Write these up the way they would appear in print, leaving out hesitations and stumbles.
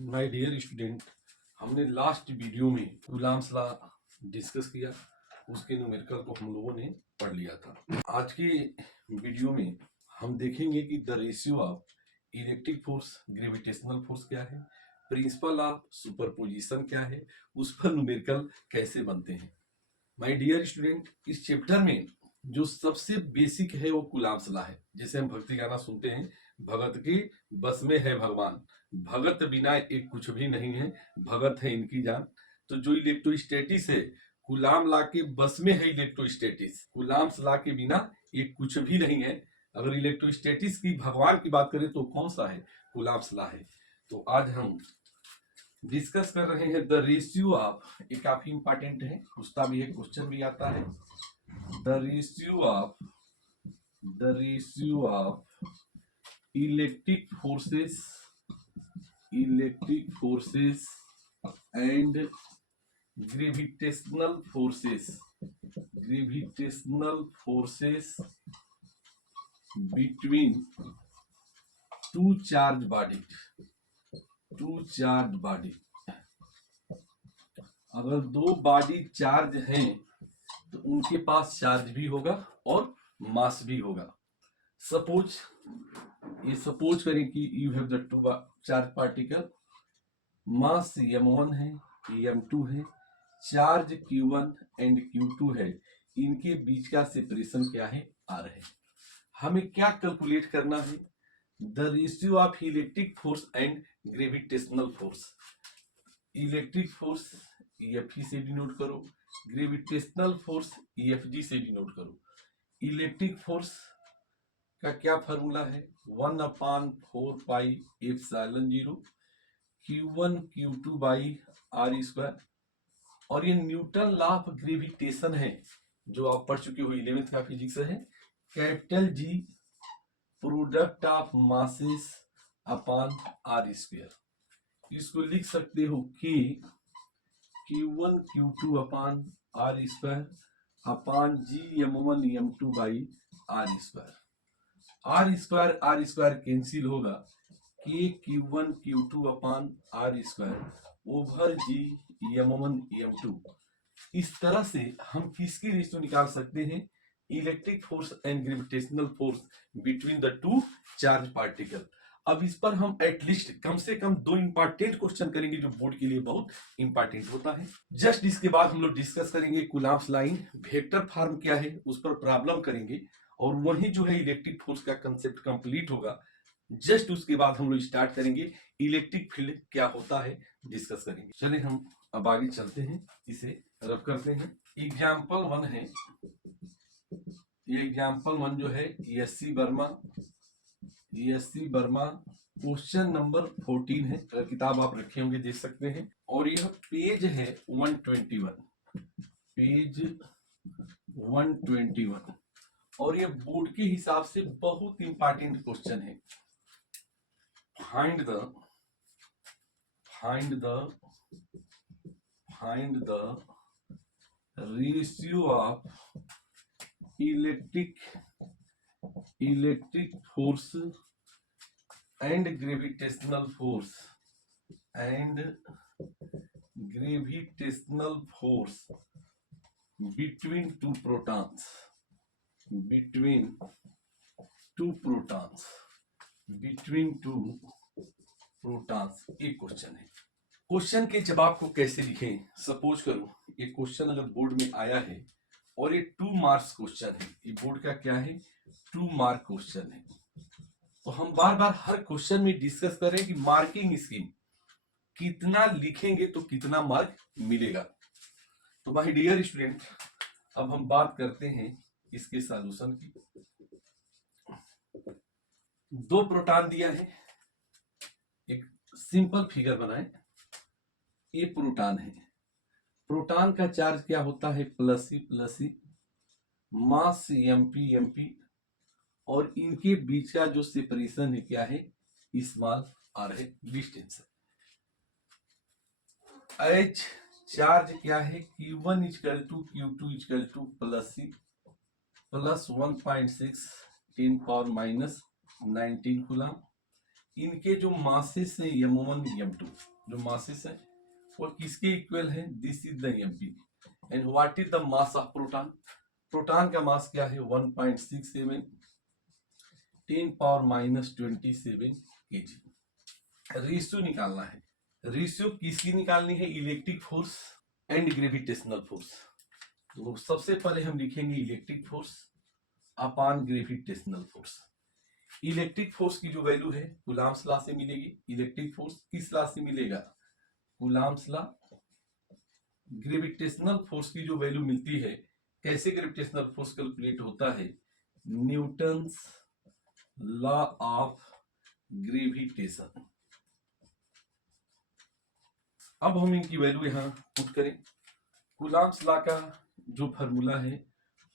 My dear student, हमने last video में Coulomb's law discuss किया, उसके न्यूमेरिकल को हम लोगों ने पढ़ लिया था। आज के वीडियो में हम देखेंगे कि the ratio of electric force gravitational force क्या है, प्रिंसिपल ऑफ सुपरपोजिशन क्या है, उस पर न्यूमेरिकल कैसे बनते हैं। माय डियर स्टूडेंट, इस चैप्टर में जो सबसे बेसिक है वो कूलॉम्स लॉ है। जैसे हम भक्ति गाना सुनते हैं, भगत के बस में है भगवान, भगत बिना एक कुछ भी नहीं है, भगत है इनकी जान। तो जो इलेक्ट्रोस्टैटिक्स है, कूलॉम लॉ के बस में है इलेक्ट्रोस्टैटिक्स। कूलॉम्स लॉ के बिना एक कुछ भी नहीं है। अगर इलेक्ट्रोस्टैटिक्स की भगवान की बात करें तो कौन सा है? कूलॉम्स लॉ है। तो आज हम डिस्कस कर रहे हैं द रेशियो ऑफ, ये काफी इंपॉर्टेंट है, पूछता भी है, क्वेश्चन भी आता है। The ratio of electric forces and gravitational forces between two charge body. अगर दो बॉडी चार्ज हैं तो उनके पास चार्ज भी होगा और मास भी होगा। सपोज करें कि you have the two charge particle, mass m1 है, m2 है, चार्ज q1 एंड q2 है। इनके बीच का सेपरेशन क्या है? r है। हमें क्या कैलकुलेट करना है? The ratio of electric force and gravitational force. Electric force Fe से डिनोट करो, ग्रेविटेशनल फोर्स Fg से डिनोट करो। इलेक्ट्रिक फोर्स का क्या फॉर्मूला है? 1/4πε0 Q1 Q2 by R square. और ये न्यूटन लॉ ऑफ ग्रेविटेशन है, जो आप पढ़ चुके हो, 11th का फिजिक्स है। Capital G product of masses upon R square. इसको लिख सकते हो कि Q1 Q2 upon R square upon G m1 m2 by R square. R square cancel होगा, K Q1 Q2 upon R square over G m1 m2। इस तरह से हम किसकी रेशियो निकाल सकते हैं? Electric force and gravitational force between the two charge particle. अब इस पर हम एटलीस्ट कम से कम दो इंपॉर्टेंट क्वेश्चन करेंगे, जो बोर्ड के लिए बहुत इंपॉर्टेंट होता है। जस्ट इसके बाद हम लोग डिस्कस करेंगे कूलॉम्स लाइन, वेक्टर फॉर्म क्या है उस पर प्रॉब्लम करेंगे, और वही जो है इलेक्ट्रिक फोर्स का कंसेप्ट कंप्लीट होगा। जस्ट उसके बाद हम लोग स्टार्ट करेंगे इलेक्ट्रिक फील्ड क्या होता है, डिस्कस करेंगे। चलिए हम अब आगे चलते हैं, इसे रब करते हैं। एग्जाम्पल 1 है, ये एग्जाम्पल 1 जो है एससी वर्मा क्वेश्चन नंबर 14 है। अगर किताब आप रखे होंगे देख सकते हैं। और यह पेज है 121। और ये बोर्ड के हिसाब से बहुत इंपॉर्टेंट क्वेश्चन है। Find the ratio of electric force and gravitational force between two protons. एक क्वेश्चन है। क्वेश्चन के जवाब को कैसे लिखें? सपोज करो ये क्वेश्चन अगर बोर्ड में आया है और ये 2 मार्क्स क्वेश्चन है, ये बोर्ड का क्या है? 2 मार्क क्वेश्चन है। तो हम बार बार हर क्वेश्चन में डिस्कस करें कि मार्किंग स्कीम कितना लिखेंगे तो कितना मार्क मिलेगा। तो माय डियर स्टूडेंट, अब हम बात करते हैं इसके सॉल्यूशन की। 2 प्रोटॉन दिया है, एक सिंपल फिगर बनाएं। ये प्रोटॉन है, प्रोटॉन का चार्ज क्या होता है? प्लस ई, मास mp, और इनके बीच का जो सेपरेशन है क्या है? स्मॉल r है, डिस्टेंस है। H चार्ज क्या है? Q1 equal to Q2 equal to plus e plus 1.6 10⁻⁻19 coulomb. इनके जो मासेस है m1 m2 जो मासेस है वो किसके इक्वल है, this is the mp and what is the mass of proton, proton का मास क्या है 1.67 10 पावर माइनस 27 kg। रेशियो निकालना है, रेशियो किसकी निकालनी है, electric force and gravitational force. तो सबसे पहले हम लिखेंगे electric force upon gravitational force. Electric force की जो वैल्यू है कूलम्ब्स लॉ से मिलेगी, इलेक्ट्रिक फोर्स किस लॉ से मिलेगा, कूलम्ब्स लॉ। ग्रेविटेशनल फोर्स की जो वैल्यू मिलती है, कैसे ग्रेविटेशनल फोर्स कैलकुलेट होता है, न्यूटन्स लॉ ऑफ ग्रेविटेशन। अब हम इनकी वैल्यू यहां पुट करें। कूलम्ब्स लॉ का जो फार्मूला है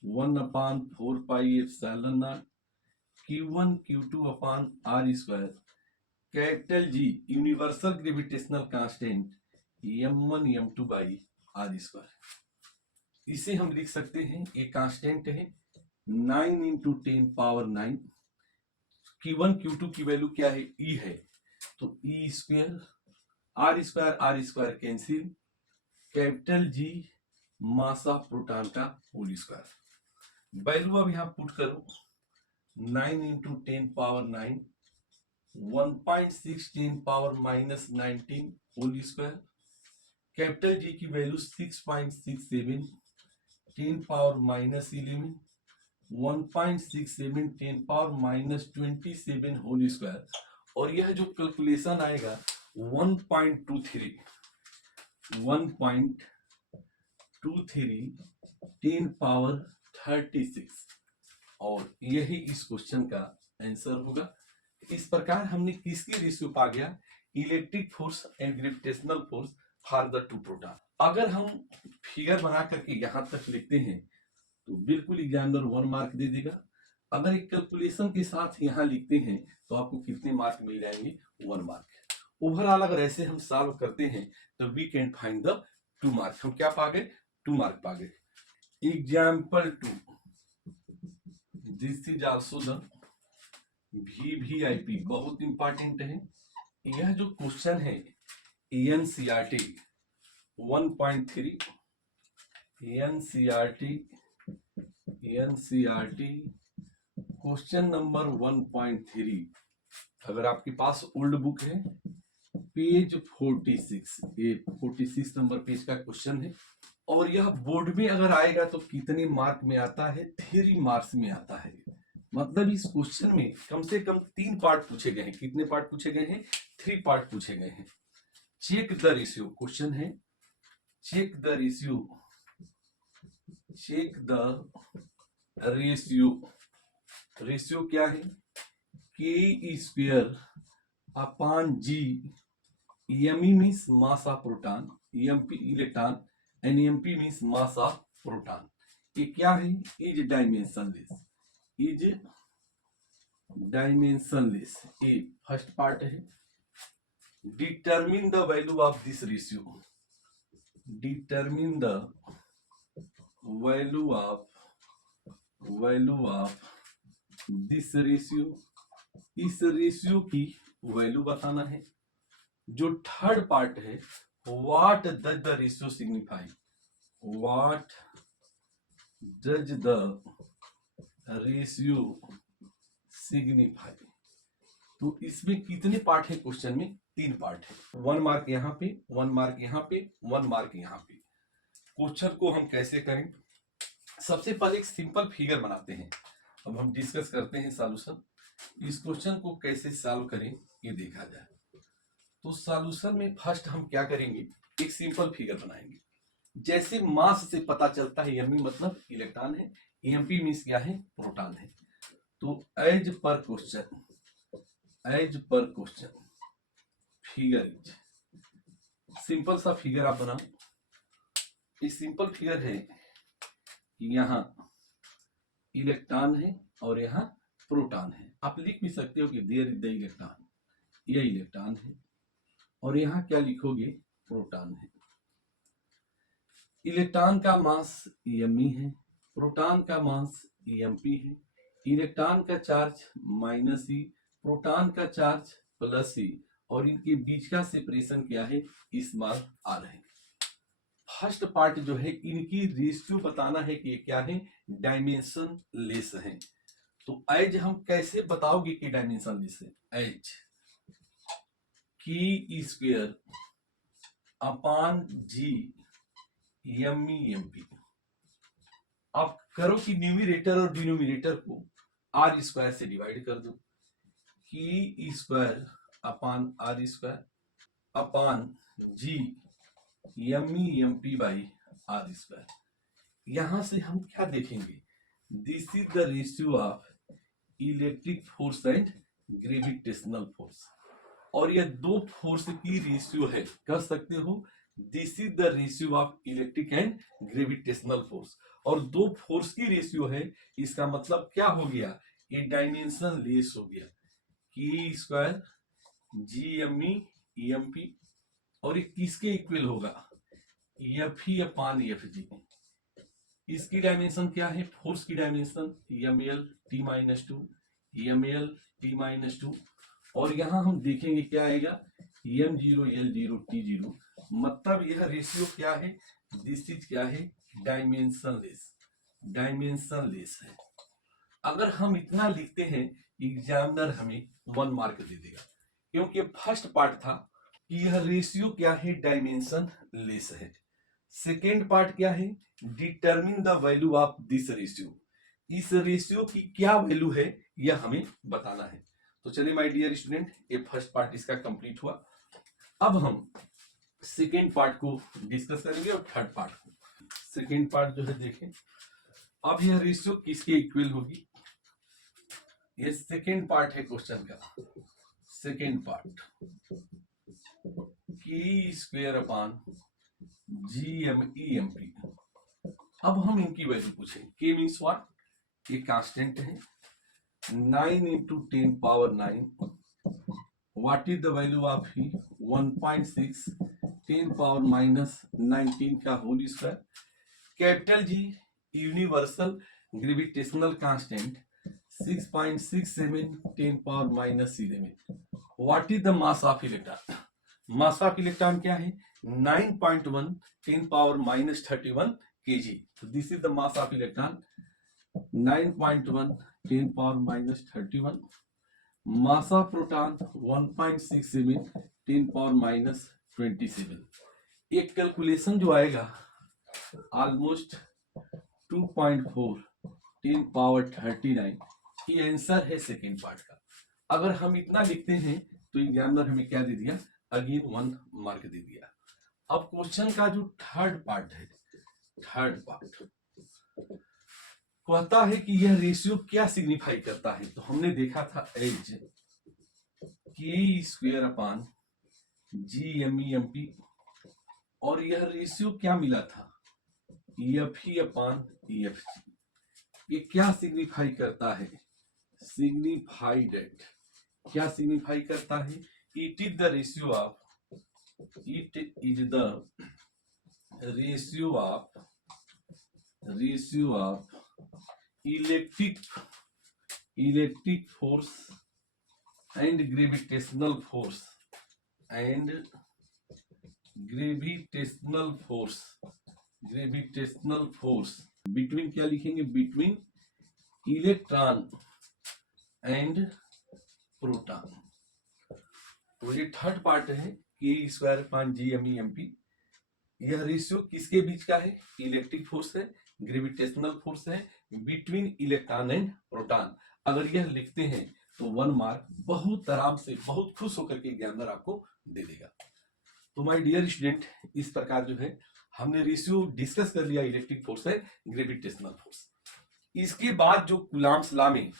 1/4πε0 Q1 Q2 upon R square, capital G universal gravitational constant m1 m2 by R square. इसे हम लिख सकते हैं, ये कांस्टेंट है 9 इंटू 10 पावर 9। Q1 Q2 की वैल्यू क्या है, E है, तो E square R square cancel, capital G mass of proton का होल स्क्वायर। वैल्यू अब यहां पुट करो 9 into 10 power 9 1.6 10 power minus 19 whole square, capital G की value 6.67 10 power minus 11 1.67 10 power minus 27 whole square, और यह जो कैलकुलेशन आएगा 1.23 10 पावर 36, और यही इस क्वेश्चन का आंसर होगा। इस प्रकार हमने किसकी रेशियो पा गया, electric force and gravitational force for the two proton. अगर हम फिगर बना करके यहां तक लिखते हैं तो बिल्कुल एग्जामिनर 1 मार्क दे देगा। अगर एक कैलकुलेशन के साथ यहां लिखते हैं तो आपको कितने मार्क मिल जाएंगे, 1 मार्क। ओवरऑल अगर ऐसे हम सॉल्व करते हैं तो we can find the 2 mark. हम क्या पा गए, 2 मार्क पा गए। Example 2, this is also the VVIP, बहुत इंपॉर्टेंट है। यह जो क्वेश्चन है NCERT 1.3 NCERT क्वेश्चन नंबर 1.3। अगर आपके पास ओल्ड बुक है पेज 46, ये 46 नंबर पेज का क्वेश्चन है, और यह बोर्ड में अगर आएगा तो कितने मार्क में आता है, 3 मार्क्स में आता है। मतलब इस क्वेश्चन में कम से कम 3 पार्ट पूछे गए हैं। कितने पार्ट पूछे गए हैं, 3 पार्ट पूछे गए हैं। चेक द रेशियो, क्वेश्चन है check the ratio, check the ratio. Ratio क्या है, K square upon G, Me means mass of proton, MP electron, and MP means mass of proton. ये क्या है, इज डायमेंशनलेस, इज डायमेंशनलेस। ये first part है। Determine the value of this ratio, determine the value of this ratio, इस ratio की value बताना है। जो थर्ड पार्ट है, what does the ratio signify, what does the ratio signify. तो इसमें कितने पार्ट है, क्वेश्चन में 3 पार्ट है। 1 मार्क यहाँ पे, 1 मार्क यहाँ पे, 1 मार्क यहाँ पे। क्वेश्चन को हम कैसे करें, सबसे पहले एक सिंपल फिगर बनाते हैं। अब हम डिस्कस करते हैं सॉल्यूशन। इस क्वेश्चन को कैसे सॉल्व करें ये देखा जाए। तो सॉल्यूशन में फर्स्ट हम क्या करेंगे, एक सिंपल फिगर बनाएंगे। जैसे मास से पता चलता है Me मतलब इलेक्ट्रॉन है, MP मीन्स क्या है, प्रोटॉन है। तो as per question figure is, simple सा फिगर आप बनाओ। ये सिंपल फिगर है कि यहाँ इलेक्ट्रॉन है और यहाँ प्रोटॉन है। आप लिख भी सकते हो कि देयर इज द इलेक्ट्रॉन, यह इलेक्ट्रॉन है, और यहाँ क्या लिखोगे, प्रोटॉन है। इलेक्ट्रॉन का मास Me है, प्रोटॉन का मास MP है। इलेक्ट्रॉन का चार्ज -e, प्रोटॉन का चार्ज प्लस सी, और इनके बीच का सेपरेशन क्या है, स्मॉल आर है। फर्स्ट पार्ट जो है इनकी रेशियो बताना है कि ये क्या है, डायमेंशन लेस है। तो एज हम कैसे बताओगे कि डायमेंशन लेस है, as K square upon G M E M P. आप करो कि न्यूमिरेटर और डिनोमिनेटर को आर स्क्वायर से डिवाइड कर दो, K square upon R square upon G M E M P by R square. यहां से हम क्या देखेंगे, this is the ratio of electric force and gravitational force, और यह दो फोर्स की रेशियो है, कह सकते हो this is the ratio of electric and gravitational force, और दो फोर्स की रेशियो है, इसका मतलब क्या हो गया, ये डायमेंशन लेस हो गया, K square G M E M P, और ये किसके इक्वल होगा, F E upon F G. इसकी डायमेंशन क्या है, फोर्स की dimension M L T minus two, M L T minus two, और यहां हम देखेंगे क्या आएगा, M zero L zero T zero, मतलब यह रेशियो क्या है, दिस इज क्या है, डायमेंशन लेस, डायमेंशन लेस है। अगर हम इतना लिखते हैं एग्जामिनर हमें 1 मार्क दे देगा, क्योंकि फर्स्ट पार्ट था कि यह रेशियो क्या है, डायमेंशन लेस है। सेकेंड पार्ट क्या है, determine the value of this ratio, इस रेशियो की क्या वैल्यू है यह हमें बताना है। तो चलिए माय डियर स्टूडेंट, ये फर्स्ट पार्ट इसका कंप्लीट हुआ। अब हम सेकेंड पार्ट को डिस्कस करेंगे और थर्ड पार्ट को। सेकेंड पार्ट जो है देखें, अब यह रेशियो किसके इक्वल होगी, ये सेकेंड पार्ट है क्वेश्चन का। Second part K square upon G M E M P. अब हम इनकी वैल्यू पूछें, के मीन्स व्हाट, ये कांस्टेंट है, 9 into 10 power 9, what is the value of e, 1.6 10 power minus 19 का whole square, capital G universal gravitational constant 6.67 10 power minus 11, what is the mass of electron, mass of electron क्या है, 9.1 10 power माइनस 31 kg, so this is the mass of electron, 9.1 10 power minus 31, mass of proton 1.67 10 power minus 27। एक calculation जो आएगा almost 2.4 10 power 39, ये answer है second part का। अगर हम इतना लिखते हैं तो एग्जामिनर हमें क्या दे दिया, अगेन 1 मार्क दे दिया। अब क्वेश्चन का जो थर्ड पार्ट है, थर्ड पार्ट कहता है कि यह रेशियो क्या सिग्निफाई करता है। तो हमने देखा था as K square upon G M E M P, और यह रेशियो क्या मिला था, F E upon F G. ये क्या सिग्निफाई करता है, सिग्निफाइड एट, क्या सिग्निफाई करता है, it is the ratio of, it is the ratio of electric force and gravitational force between, क्या लिखेंगे, बिटवीन इलेक्ट्रॉन एंड प्रोटॉन। तो ये थर्ड पार्ट है, K square upon G M E M P. यह ratio किसके बीच का है, इलेक्ट्रिक फोर्स है, ग्रेविटेशनल फोर्स है, बिटवीन इलेक्ट्रॉन एंड प्रोटॉन। अगर यह लिखते हैं तो 1 मार्क बहुत आराम से, बहुत खुश होकर के एग्जामिनर आपको दे देगा। तो माय डियर स्टूडेंट, इस प्रकार जो है हमने रेशियो डिस्कस कर लिया, इलेक्ट्रिक फोर्स है, ग्रेविटेशनल फोर्स। इसके बाद जो कूलॉम्स लॉ में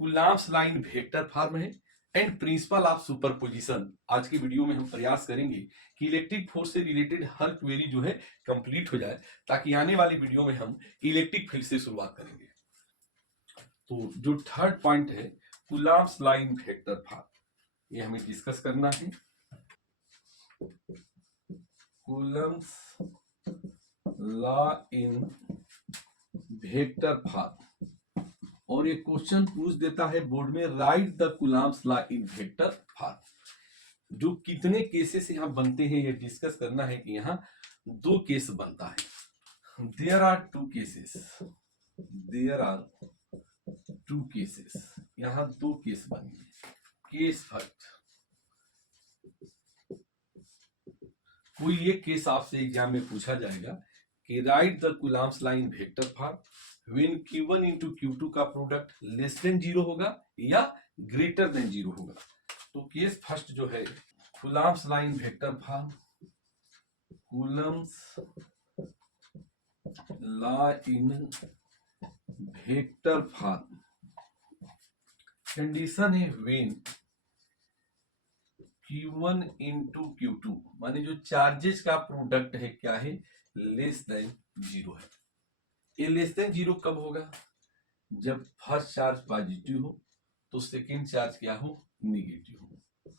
Coulomb's law in vector form है एंड प्रिंसिपल ऑफ सुपरपोजिशन, आज की वीडियो में हम प्रयास करेंगे कि इलेक्ट्रिक फोर्स से रिलेटेड हर क्वेरी जो है कंप्लीट हो जाए, ताकि आने वाली वीडियो में हम इलेक्ट्रिक फील्ड से शुरुआत करेंगे। तो जो थर्ड पॉइंट है Coulomb's law in vector form, ये हमें डिस्कस करना है। Coulomb's law in vector form, और ये क्वेश्चन पूछ देता है बोर्ड में, right the Coulomb's law in vector form. जो कितने केसेस यहाँ बनते हैं ये डिस्कस करना है कि यहाँ 2 केस बनता है। There are 2 cases, there are 2 cases, यहाँ 2 केस बनेंगे। केस फर्स्ट, कोई एक केस आपसे एग्जाम में पूछा जाएगा कि right the Coulomb's line vector for when Q1 into Q2 का प्रोडक्ट लेस देन 0 होगा या ग्रेटर देन 0 होगा। तो केस फर्स्ट जो है Coulomb's line vector for, Coulomb's line vector form, condition है व्हेन Q1 into Q2 माने जो चार्जेस का प्रोडक्ट है क्या है, लेस देन 0 है। ये लेस देन 0 कब होगा, जब फर्स्ट चार्ज पॉजिटिव हो तो सेकेंड चार्ज क्या हो, निगेटिव हो।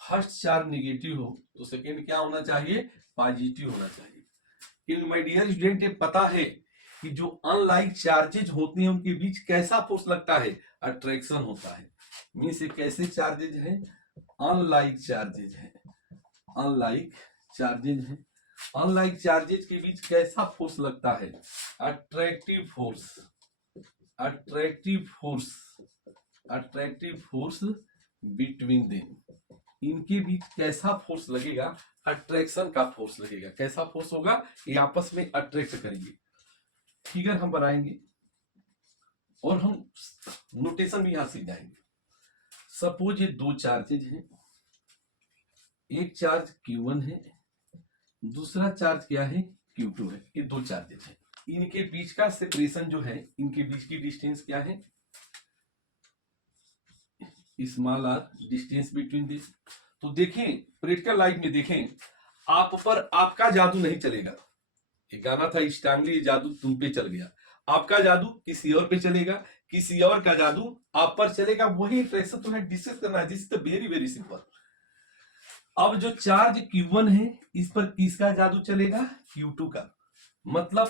फर्स्ट चार्ज निगेटिव हो तो सेकेंड क्या होना चाहिए, पॉजिटिव होना चाहिए। लेकिन माय डियर स्टूडेंट, ये पता है कि जो अनलाइक चार्जेज होते हैं उनके बीच कैसा फोर्स लगता है, अट्रैक्शन होता है। मीन्स ये कैसे चार्जेज हैं, अनलाइक चार्जेज हैं, अनलाइक चार्जेज हैं। अनलाइक चार्जेज के बीच कैसा फोर्स लगता है, attractive force, attractive force, attractive force between them. इनके बीच कैसा फोर्स लगेगा, अट्रैक्शन का फोर्स लगेगा। कैसा फोर्स होगा, ये आपस में अट्रैक्ट करेंगे। फिगर हम बनाएंगे और हम नोटेशन भी यहां सीख जाएंगे। सपोज ये 2 चार्जेज हैं, एक चार्ज Q1 है, दूसरा चार्ज क्या है, Q2 है। ये 2 चार्जेज हैं, इनके बीच का सेपरेशन जो है, इनके बीच की डिस्टेंस क्या है, small R, distance between this. तो देखें प्रैक्टिकल लाइफ में देखें, आप पर आपका जादू नहीं चलेगा। एक गाना था, स्ट्रांगली जादू तुम पे चल गया, आपका जादू किसी और पे चलेगा, किसी और का जादू आप पर चलेगा। वही अट्रैक्शन तुम्हें डिस्कस करना है। This is the very very simple. अब जो चार्ज Q1 है इस पर किसका जादू चलेगा, Q2 का। मतलब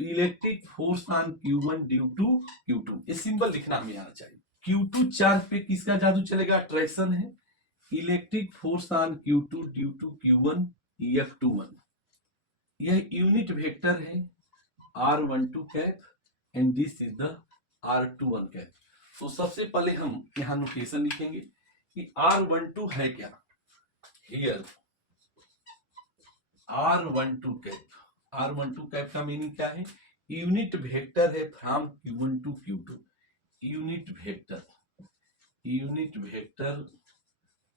electric force on Q1 due to Q2। ये सिंबल लिखना हमें आना चाहिए। Q2 चार्ज पे किसका जादू चलेगा, अट्रैक्शन है। Electric force on Q2 due to Q1 F21। यह यूनिट वेक्टर है R12 cap and this is the R21 cap. तो सबसे पहले हम यहां नोटेशन लिखेंगे कि R12 है क्या, here R12 cap. R12 cap का मीनिंग क्या है, यूनिट वेक्टर है from Q1 to Q2। Unit vector, unit vector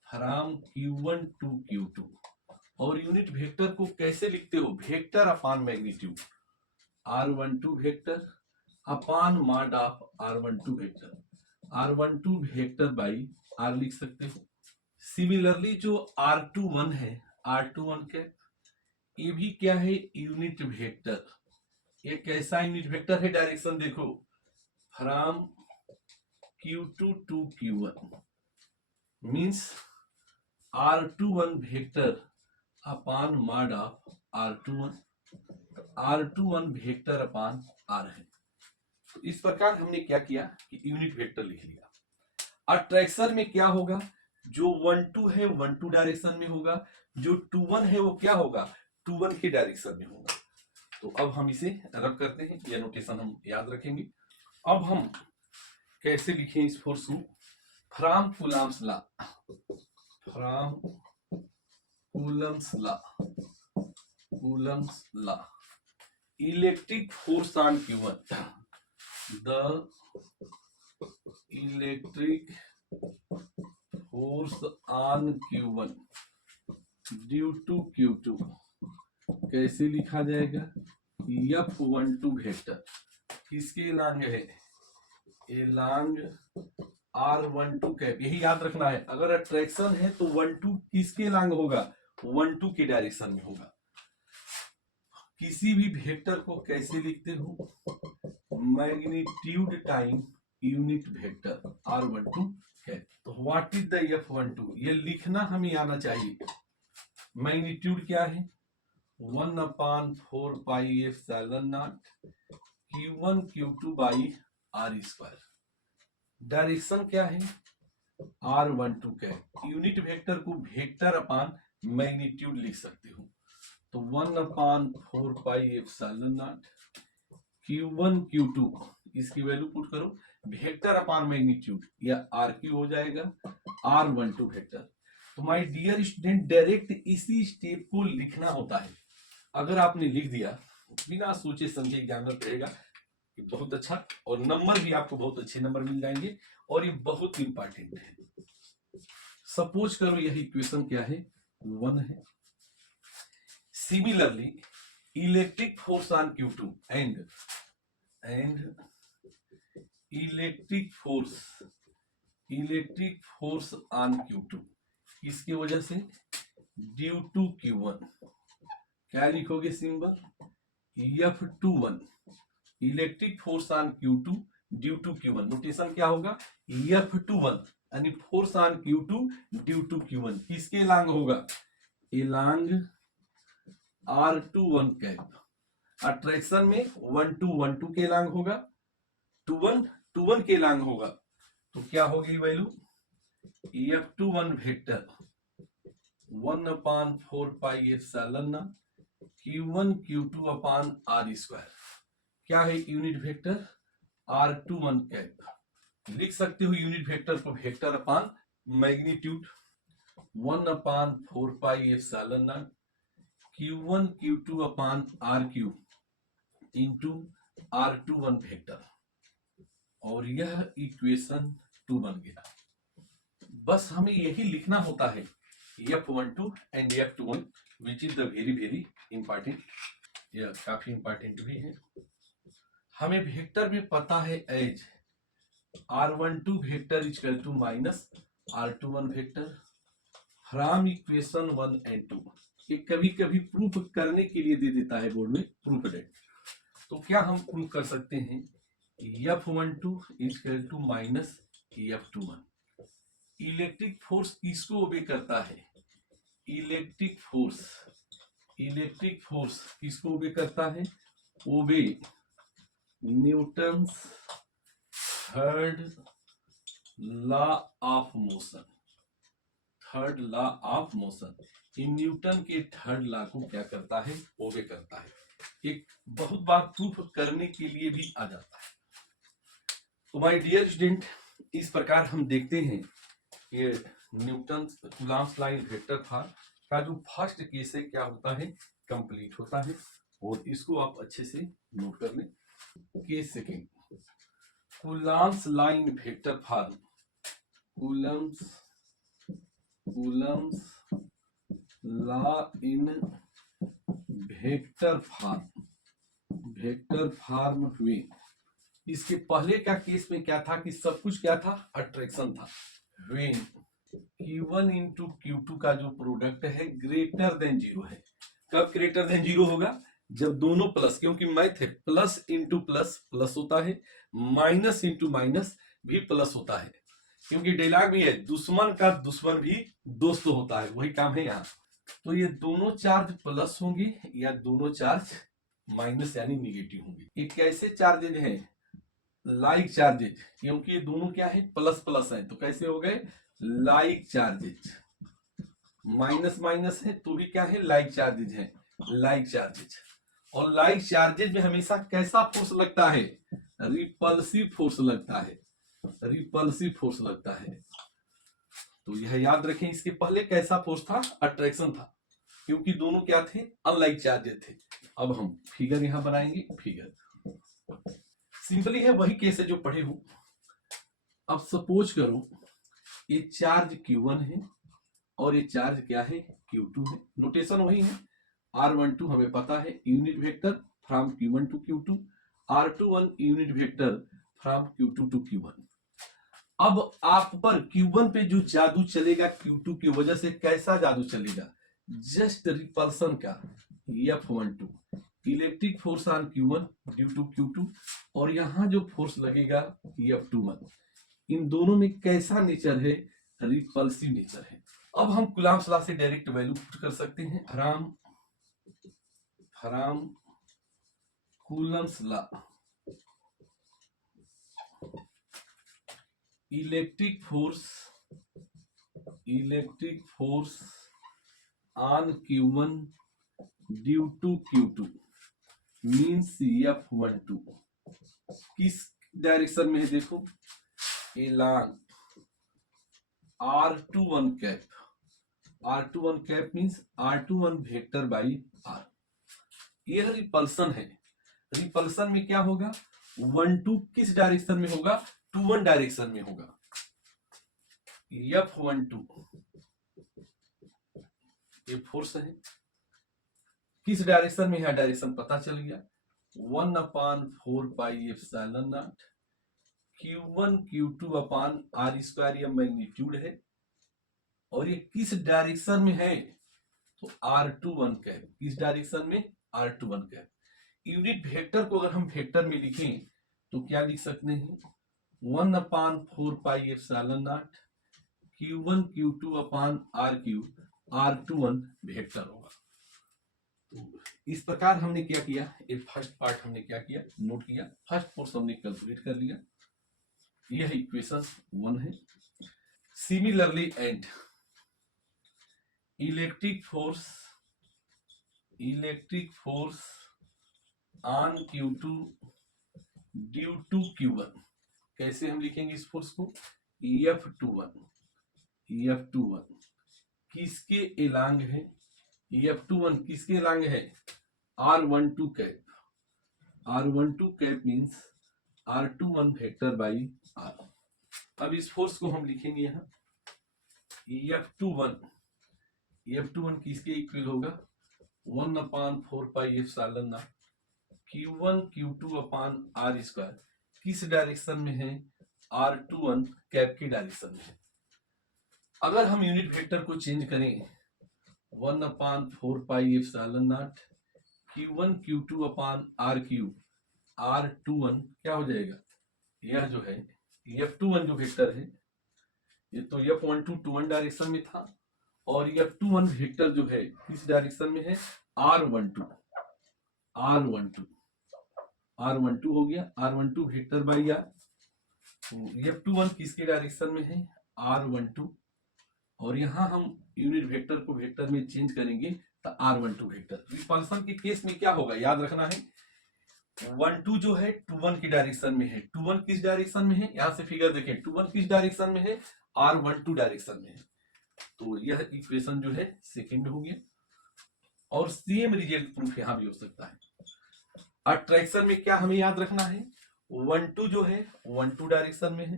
from Q1 to Q2। और यूनिट वेक्टर को कैसे लिखते हो, vector upon magnitude, R12 vector upon mod of R12 vector, R12 vector by R लिख सकते हो। सिमिलरली जो R21 है, R21 कैप, ये भी क्या है, यूनिट वेक्टर। ये कैसा यूनिट वेक्टर है, डायरेक्शन देखो, from Q2 to Q1 means R21 vector upon mod of R21, R21 vector upon R है। तो इस प्रकार हमने क्या किया कि यूनिट वेक्टर लिख लिया। अट्रैक्शन में क्या होगा, जो 1-2 है 1-2 डायरेक्शन में होगा, जो 2-1 है वो क्या होगा, 2-1 के डायरेक्शन में होगा। तो अब हम इसे रब करते हैं, यह नोटेशन हम याद रखेंगे। अब हम कैसे लिखें इस फोर्स को, from Coulomb's law, from Coulomb's law, Coulomb's law, electric force on Q1, the electric force on Q1 due to Q2 कैसे लिखा जाएगा, F12 वेक्टर किसके लांग है, ए लांग R12 कैप। यही याद रखना है, अगर अट्रैक्शन है तो 1-2 किसके लांग होगा, 1-2 के डायरेक्शन में होगा। किसी भी वेक्टर को कैसे लिखते हो, magnitude time unit vector R12 है। तो व्हाट इज द F12, ये लिखना हमें आना चाहिए। मैग्नीट्यूड क्या है, 1/4 pi epsilon nought Q1 Q2 by R square. Direction क्या है, R12 कैप। यूनिट वेक्टर को वेक्टर अपान मैग्नीट्यूड लिख सकते हो, तो 1/4 pi epsilon nought Q1 Q2 इसकी वैल्यू पुट करो, वेक्टर अपान मैग्नीट्यूड या RQ हो जाएगा R12 वेक्टर। तो माय डियर स्टूडेंट डायरेक्ट इसी स्टेप को लिखना होता है। अगर आपने लिख दिया बिना सोचे समझे एग्जामिनर कहेगा कि बहुत अच्छा, और नंबर भी आपको बहुत अच्छे नंबर मिल जाएंगे, और ये बहुत इंपॉर्टेंट है। सपोज करो यह इक्वेशन क्या है, 1 है। Similarly electric force on Q2 and electric force on Q2 इसकी वजह से ड्यू टू Q1 क्या लिखोगे symbol F21। Electric force on Q2 due to Q1, notation क्या होगा F21 यानी force on Q2 due to Q1 किसके लांग होगा, एलांग R21 कैप। अट्रैक्शन में 1212 के लांग होगा, 21 के लांग होगा, तो क्या होगी value F21 vector 1/4 pi epsilon Q1 Q2 upon R square. क्या है यूनिट वेक्टर R21 कैप। लिख सकते हो यूनिट वेक्टर को vector upon magnitude 1/4 pi epsilon Q1 Q2 upon RQ into R21 vector, और यह इक्वेशन 2 बन गया। बस हमें यही लिखना होता है F12 and F21 which is the very important, यह काफी इंपॉर्टेंट भी है। हमें वेक्टर में पता है as R12 vector equal to minus R21 vector from equation 1 and 2। ये कभी कभी प्रूफ करने के लिए दे देता है बोर्ड में प्रूफ डेट, तो क्या हम प्रूफ कर सकते हैं F12 equal to minus F21। Electric force किसको ओबे करता है, इलेक्ट्रिक फोर्स किसको ओबे करता है, obey Newton's third law of motion. इन न्यूटन के थर्ड लॉ को क्या करता है, ओबे करता है। एक बहुत बार प्रूफ करने के लिए भी आ जाता है। तो माय डियर स्टूडेंट, इस प्रकार हम देखते हैं ये न्यूटन कूलॉम्स लाइन वेक्टर था का जो फर्स्ट केस है क्या होता है, कंप्लीट होता है, और इसको आप अच्छे से नोट कर लें। Case second, Coulomb's line vector form, Coulomb's law in vector form हुए। इसके पहले का केस में क्या था कि सब कुछ क्या था, अट्रैक्शन था। व्हेन Q1 इंटू Q2 का जो प्रोडक्ट है ग्रेटर देन 0 है। कब ग्रेटर देन 0 होगा, जब दोनों प्लस, क्योंकि मैथ है प्लस इंटू प्लस प्लस होता है, माइनस इंटू माइनस भी प्लस होता है, क्योंकि डायलॉग भी है दुश्मन का दुश्मन भी दोस्त होता है, वही काम है यहाँ। तो ये दोनों चार्ज प्लस होंगे या दोनों चार्ज माइनस यानी निगेटिव होंगे। ये कैसे चार्जेज हैं, लाइक चार्जेज, क्योंकि ये दोनों क्या है प्लस प्लस है, तो कैसे हो गए लाइक चार्जेज। माइनस माइनस है तो भी क्या है लाइक चार्जेज है, लाइक चार्जेज। और लाइक चार्जेज में हमेशा कैसा फोर्स लगता है, रिपल्सिव फोर्स लगता है, रिपल्सिव फोर्स लगता है। तो यह याद रखें, इसके पहले कैसा फोर्स था, अट्रैक्शन था, क्योंकि दोनों क्या थे अनलाइक चार्जेज थे। अब हम फिगर यहां बनाएंगे, फिगर सिंपली है वही केस है जो पढ़े हो। अब सपोज करो ये चार्ज Q1 है और ये चार्ज क्या है Q2 है, नोटेशन वही है। R12 हमें पता है unit vector from Q1 to Q2, R21 unit vector from Q2 to Q1। अब आप पर Q1 पे जो जादू चलेगा Q2 की वजह से, कैसा जादू चलेगा, जस्ट रिपल्सन का F12 electric force on Q1 due to Q2, और यहां जो फोर्स लगेगा F21, इन दोनों में कैसा नेचर है, रिपल्सिव नेचर है। अब हम कूलॉम्स लॉ से डायरेक्ट वैल्यू पुट कर सकते हैं, from Coulomb's law electric force electric force on Q1 due to Q2 means F12 किस डायरेक्शन में है? देखो along R21 cap, R21 cap means R21 vector by R। यह रिपल्सन है। रिपल्सन में क्या होगा? 1-2 किस डायरेक्शन में होगा? 2-1 डायरेक्शन में होगा। F12 ये फोर्स है, किस डायरेक्शन में है? डायरेक्शन पता चल गया, 1/4 pi epsilon nought Q1 Q2 upon R square, यह मैग्नीट्यूड है। और ये किस डायरेक्शन में है? तो R21 कैप। किस डायरेक्शन में? R21 cap. यूनिट वेक्टर को अगर हम वेक्टर में लिखें तो क्या लिख सकते हैं? 1/4 pi epsilon nought Q1 Q2 upon RQ, R21 vector होगा। तो इस प्रकार हमने क्या किया? ये फर्स्ट पार्ट हमने क्या किया? नोट किया। फर्स्ट फोर्स हमने कैलकुलेट कर लिया। यह इक्वेशन 1 है। Similarly and electric force on Q2 due to Q1, कैसे हम लिखेंगे इस फोर्स को? F21 किसके एलांग है? F21 किसके एलांग है? R12 cap. R12 cap means R21 vector by R। अब इस फोर्स को हम लिखेंगे यहाँ F21 किसके इक्वल होगा? 1/4 pi epsilon nought Q1 Q2 upon R square. किस डायरेक्शन में है? R21 कैप की डायरेक्शन में है। अगर हम यूनिट वेक्टर को चेंज करें 1/4 pi epsilon nought Q1 Q2 upon RQ, R21 क्या हो जाएगा? यह जो है F21 जो वेक्टर है, ये तो F12 21 डायरेक्शन में था, और F21 वेक्टर जो है किस डायरेक्शन में है? R12 हो गया। R12 vector by R। F21 किसके डायरेक्शन में है? R12। और यहां हम यूनिट वेक्टर को वेक्टर में चेंज करेंगे तो R12 वेक्टर। रिपल्सन के केस में क्या होगा? याद रखना है, 1-2 जो है 2-1 की डायरेक्शन में है। 2-1 किस डायरेक्शन में है? यहां से फिगर देखें, 2-1 किस डायरेक्शन में है? R12 डायरेक्शन में है। तो यह इक्वेशन जो है सेकंड हो गया। और सेम रिजल्ट प्रूफ यहां भी हो सकता है। अट्रैक्शन में क्या हमें याद रखना है? 1-2 जो है 1-2 डायरेक्शन में है,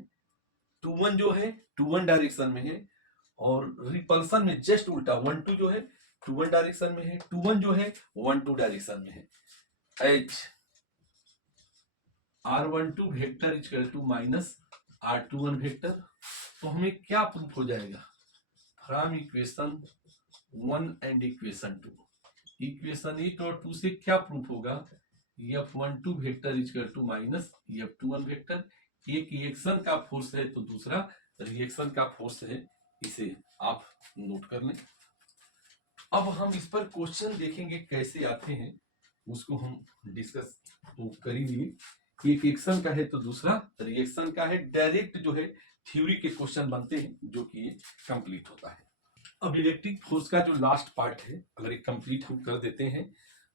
2-1 जो है 2-1 डायरेक्शन में है, और रिपल्सन में जस्ट उल्टा, 1-2 जो है 2-1 डायरेक्शन में है, 2-1 जो है 1-2 डायरेक्शन में है। As R12 vector equal to minus R21 vector. तो हमें क्या प्रूफ हो जाएगा? From equation 1 and equation 2, equation 1 और 2 से क्या प्रूफ होगा? F12 vector equal to minus F21 vector. एक रिएक्शन का फोर्स है तो दूसरा रिएक्शन का फोर्स है, इसे आप नोट कर लें। अब हम इस पर क्वेश्चन देखेंगे कैसे आते हैं, उसको हम डिस्कस तो कर ही लिए। एक रिएक्शन का है तो दूसरा रिएक्शन का है। डायरेक्ट जो है थ्योरी के क्वेश्चन बनते हैं जो कि कंप्लीट होता है। अब इलेक्ट्रिक फोर्स का जो लास्ट पार्ट है, अगर एक कंप्लीट हम कर देते हैं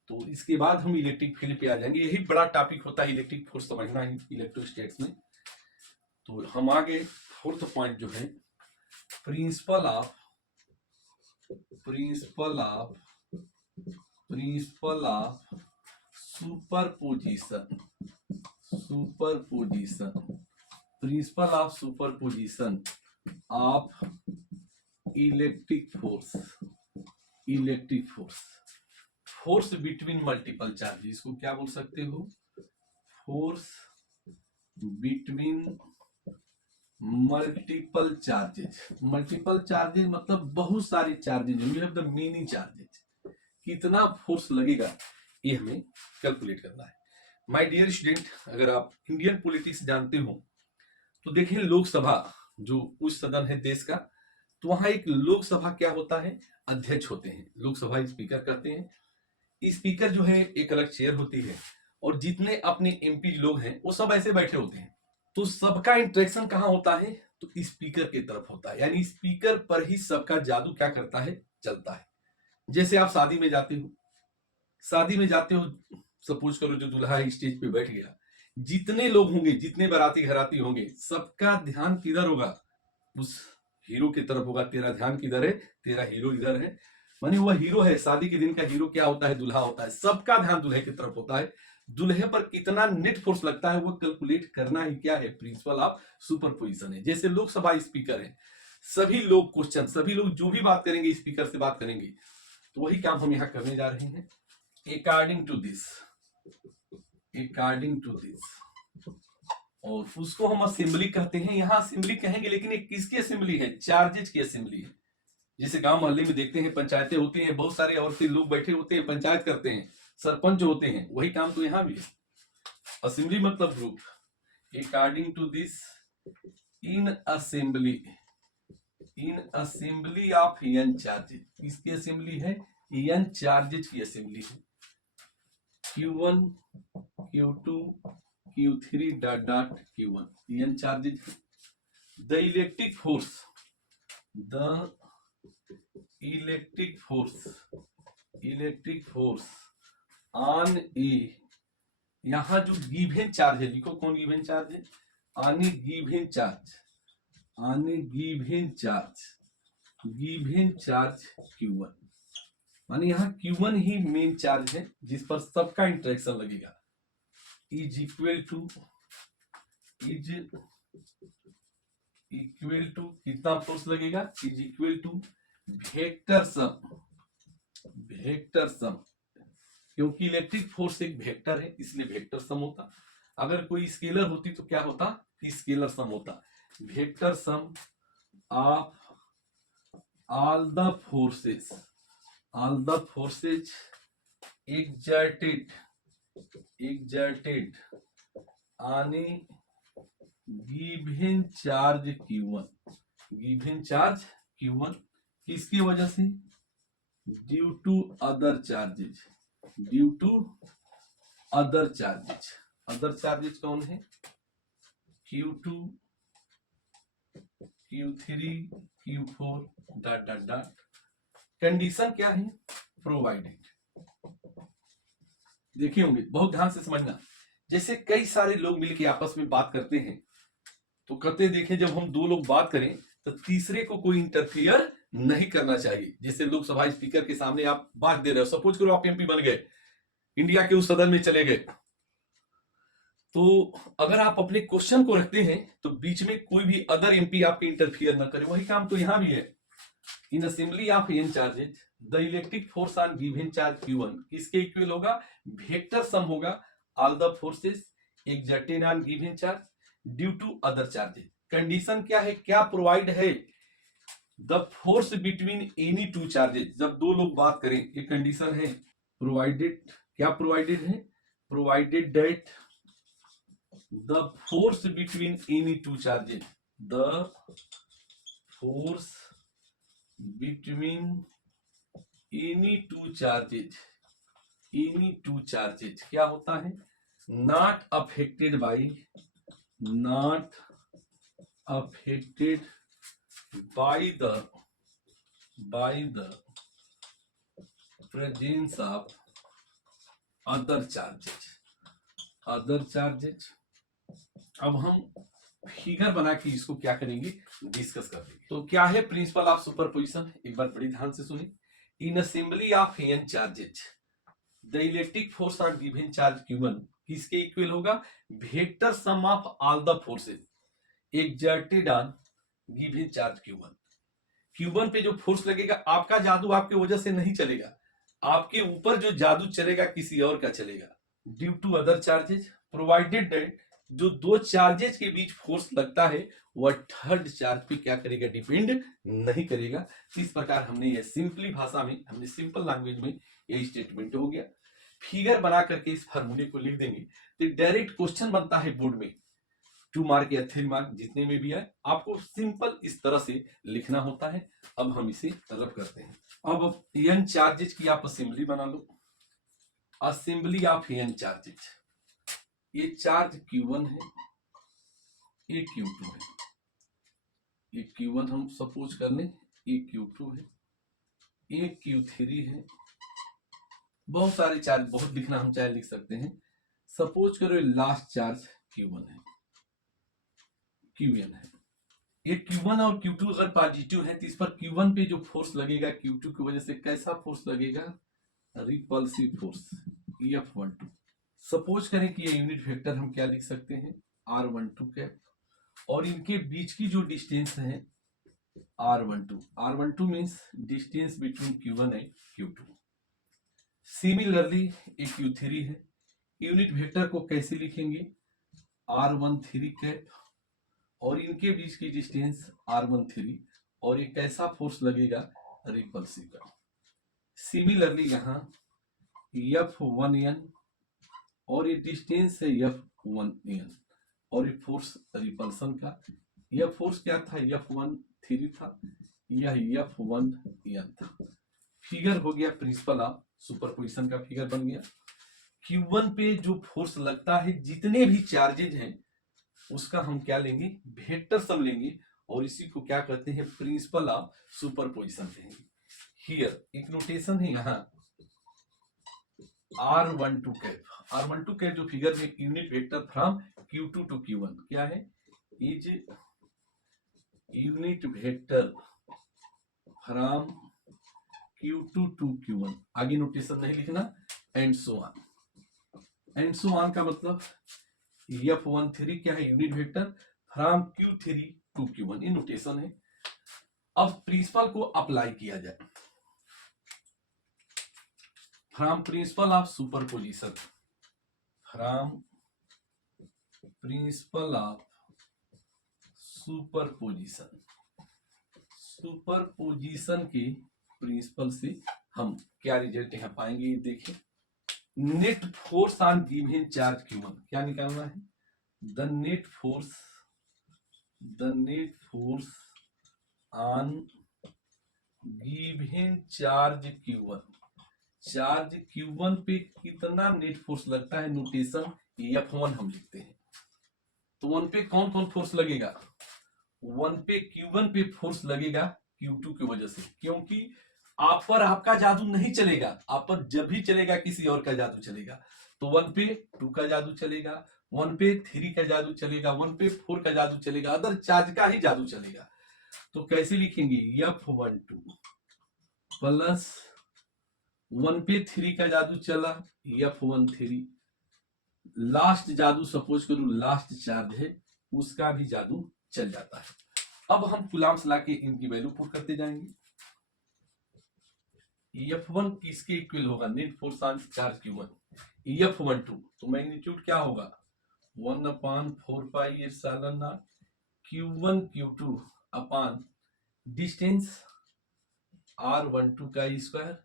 तो इसके बाद हम इलेक्ट्रिक फील्ड पे आ जाएंगे। यही बड़ा टॉपिक होता है इलेक्ट्रिक फोर्स समझना ही इलेक्ट्रोस्टैटिक्स में। तो हम आगे फोर्थ पॉइंट जो है principal of superposition, principle of superposition of electric force between multiple charges. इसको क्या बोल सकते हो? Force between multiple charges. Multiple charges मतलब बहुत सारे charges, you have the many charges. कितना फोर्स लगेगा ये हमें कैलकुलेट करना है। माय डियर स्टूडेंट, अगर आप इंडियन पॉलिटिक्स जानते हो तो देखिए, लोकसभा जो उच्च सदन है देश का, तो वहां एक लोकसभा क्या होता है? अध्यक्ष होते हैं, लोकसभा स्पीकर करते हैं। स्पीकर जो है एक अलग चेयर होती है, और जितने अपने एमपी लोग हैं वो सब ऐसे बैठे होते हैं। तो सबका इंटरेक्शन कहाँ होता है? तो स्पीकर की तरफ होता है, यानी स्पीकर पर ही सबका जादू क्या करता है, चलता है। जैसे आप शादी में जाते हो, सपोज करो जो दूल्हा स्टेज पे बैठ गया, जितने लोग होंगे, जितने बाराती घराती होंगे, सबका ध्यान किधर होगा, उस हीरो की तरफ होगा। तेरा ध्यान किधर है, तेरा हीरो इधर है, मानी वह हीरो है। शादी के दिन का हीरो क्या होता है, दूल्हा होता है। सबका ध्यान दूल्हे की तरफ होता है। दूल्हे पर कितना नेट फोर्स लगता है वो कैलकुलेट करना ही क्या है, प्रिंसिपल ऑफ सुपरपोजिशन है। जैसे लोकसभा स्पीकर है, सभी लोग क्वेश्चन, सभी लोग जो भी बात करेंगे स्पीकर से बात करेंगे, तो वही काम हम यहाँ करने जा रहे हैं। अकॉर्डिंग टू दिस, और उसको हम असेंबली कहते हैं। यहाँ असेंबली कहेंगे, लेकिन ये किसकी असेंबली है, चार्जेज की असेंबली है। जैसे गांव मोहल्ले में देखते हैं पंचायतें होती हैं, बहुत सारे औरतें लोग बैठे होते हैं, पंचायत करते हैं, सरपंच होते हैं, वही काम तो यहाँ भी है। असेंबली मतलब group. According to this, in assembly of N charges, किसकी असेंबली है, एन चार्जेज की असेंबली है। Q1 Q2 Q3 dot dot Q1 N charges. The electric force on a, यहां जो गिवन चार्ज है, लिखो कौन गिवन चार्ज है, on a given charge Q1, माने यहाँ Q1 ही मेन चार्ज है जिस पर सबका इंटरेक्शन लगेगा। इज इक्वल टू कितना फोर्स लगेगा, is equal to vector sum, क्योंकि इलेक्ट्रिक फोर्स एक वेक्टर है इसलिए वेक्टर सम होता। अगर कोई स्केलर होती तो क्या होता, स्केलर सम होता। Vector sum of all the forces exerted on a given charge Q1, किसकी वजह से, ड्यू टू अदर चार्जेज कौन है, Q2 Q3 Q4 dot dot dot. Condition क्या है, प्रोवाइडेड। देखे होंगे, बहुत ध्यान से समझना। जैसे कई सारे लोग मिलकर आपस में बात करते हैं, तो कहते देखें जब हम दो लोग बात करें तो तीसरे को कोई इंटरफियर नहीं करना चाहिए। जैसे लोकसभा स्पीकर के सामने आप बात दे रहे हो, सपोज करो आप एमपी बन गए, इंडिया के उस सदन में चले गए, तो अगर आप अपने क्वेश्चन को रखते हैं तो बीच में कोई भी अदर एमपी आपके इंटरफियर ना करे। वही काम तो यहां भी है। In assembly of N charges the electric force on given charge Q1 किसके इक्वल होगा, वेक्टर सम होगा all the forces exerted on given charge due to other charges. Condition क्या है, क्या प्रोवाइड है, the force between any two charges. जब दो लोग बात करें, ये कंडीशन है, प्रोवाइडेड, क्या प्रोवाइडेड है, provided that the force between any two charges, क्या होता है, not affected by the presence of other charges। अब हम फिगर बना के इसको क्या करेंगे, डिस्कस कर देंगे। तो क्या है प्रिंसिपल ऑफ सुपरपोजिशन, एक बार बड़ी ध्यान से सुनिए। In assembly of N charges the electric force on given charge Q1 किसके इक्वल होगा, vector sum of all the forces exerted on given charge Q1 पे जो फोर्स लगेगा, आपका जादू आपके वजह से नहीं चलेगा, आपके ऊपर जो जादू चलेगा किसी और का चलेगा। Due to other charges, provided that जो दो चार्जेज के बीच फोर्स लगता है वह थर्ड चार्ज पे क्या करेगा, डिपेंड नहीं करेगा। इस प्रकार हमने ये सिंपली भाषा में, हमने सिंपल लैंग्वेज में ये स्टेटमेंट हो गया। फिगर बना करके इस फार्मूले को लिख देंगे तो डायरेक्ट क्वेश्चन बनता है बोर्ड में, 2 मार्क या 3 मार्क जितने में भी आए, आपको सिंपल इस तरह से लिखना होता है। अब हम इसे रब करते हैं। अब एन चार्जेज की आप असेंबली बना लो, असेंबली ऑफ एन चार्जेज। ये चार्ज Q1 है, ये Q2 है, एक Q1 हम सपोज कर लें, एक Q2 है, एक Q3 है, बहुत सारे चार्ज, बहुत लिखना हम चाहे लिख सकते हैं। सपोज करो लास्ट चार्ज Q1 है, Qn है। ये Q1 और Q2 अगर पॉजिटिव है तो इस पर Q1 पे जो फोर्स लगेगा Q2 की वजह से कैसा फोर्स लगेगा? Repulsive force F12। सपोज करें कि ये यूनिट वेक्टर हम क्या लिख सकते हैं? R12 कैप, और इनके बीच की जो डिस्टेंस है R12। R12 means distance between Q1 and Q2। Similarly एक Q3 है। यूनिट वेक्टर को कैसे लिखेंगे? R13 कैप, और इनके बीच की डिस्टेंस R13, और ये कैसा फोर्स लगेगा? रिपल्सिव का। सिमिलरली यहाँ F1n, और ये डिस्टेंस है F1n, और ये फोर्स रिपल्सन का। यह फोर्स क्या था? F13 था, यह F1n था। फिगर हो गया प्रिंसिपल ऑफ सुपरपोजिशन का फिगर बन गया। Q1 पे जो फोर्स लगता है, जितने भी चार्जेज हैं उसका हम क्या लेंगे? वेक्टर सम लेंगे, और इसी को क्या कहते हैं? प्रिंसिपल ऑफ सुपरपोजिशन कहेंगे। हियर एक नोटेशन है यहाँ R12 कैप। R12 कैप जो फिगर में unit vector from Q2 to Q1 क्या है? Is unit vector from Q2 to Q1। आगे नोटेशन नहीं लिखना, and so on. And so on का मतलब F13 क्या है? Unit vector from Q3 to Q1। ये नोटेशन है। अब प्रिंसिपल को अप्लाई किया जाए। From principle of superposition, from principle of superposition, superposition के प्रिंसिपल से हम क्या रिजल्ट यहाँ पाएंगे? देखिए, net force on given charge Q1 क्या निकालना है? The net force on given charge Q1। Charge Q1 पे कितना नेट फोर्स लगता है? नोटेशन F1 हम लिखते हैं। तो 1 पे कौन कौन फोर्स लगेगा? 1 पे Q1 पे फोर्स लगेगा Q2 की वजह से, क्योंकि आप पर आपका जादू नहीं चलेगा। आप पर जब भी चलेगा किसी और का जादू चलेगा। तो 1 पे 2 का जादू चलेगा, 1 पे 3 का जादू चलेगा, 1 पे 4 का जादू चलेगा, अदर चार्ज का ही जादू चलेगा। तो कैसे लिखेंगे? F12 प्लस 1 पे 3 का जादू चला, F13। लास्ट जादू सपोज करूं लास्ट चार्ज है, उसका भी जादू चल जाता है। अब हम कुलाम्स लाके इनकी वैल्यू पुट करते जाएंगे। F1 किसके इक्वल होगा? Net force on charge Q1। F12 तो मैग्नीट्यूड क्या होगा? 1/4 pi epsilon nought Q1 Q2 upon distance R12 का square,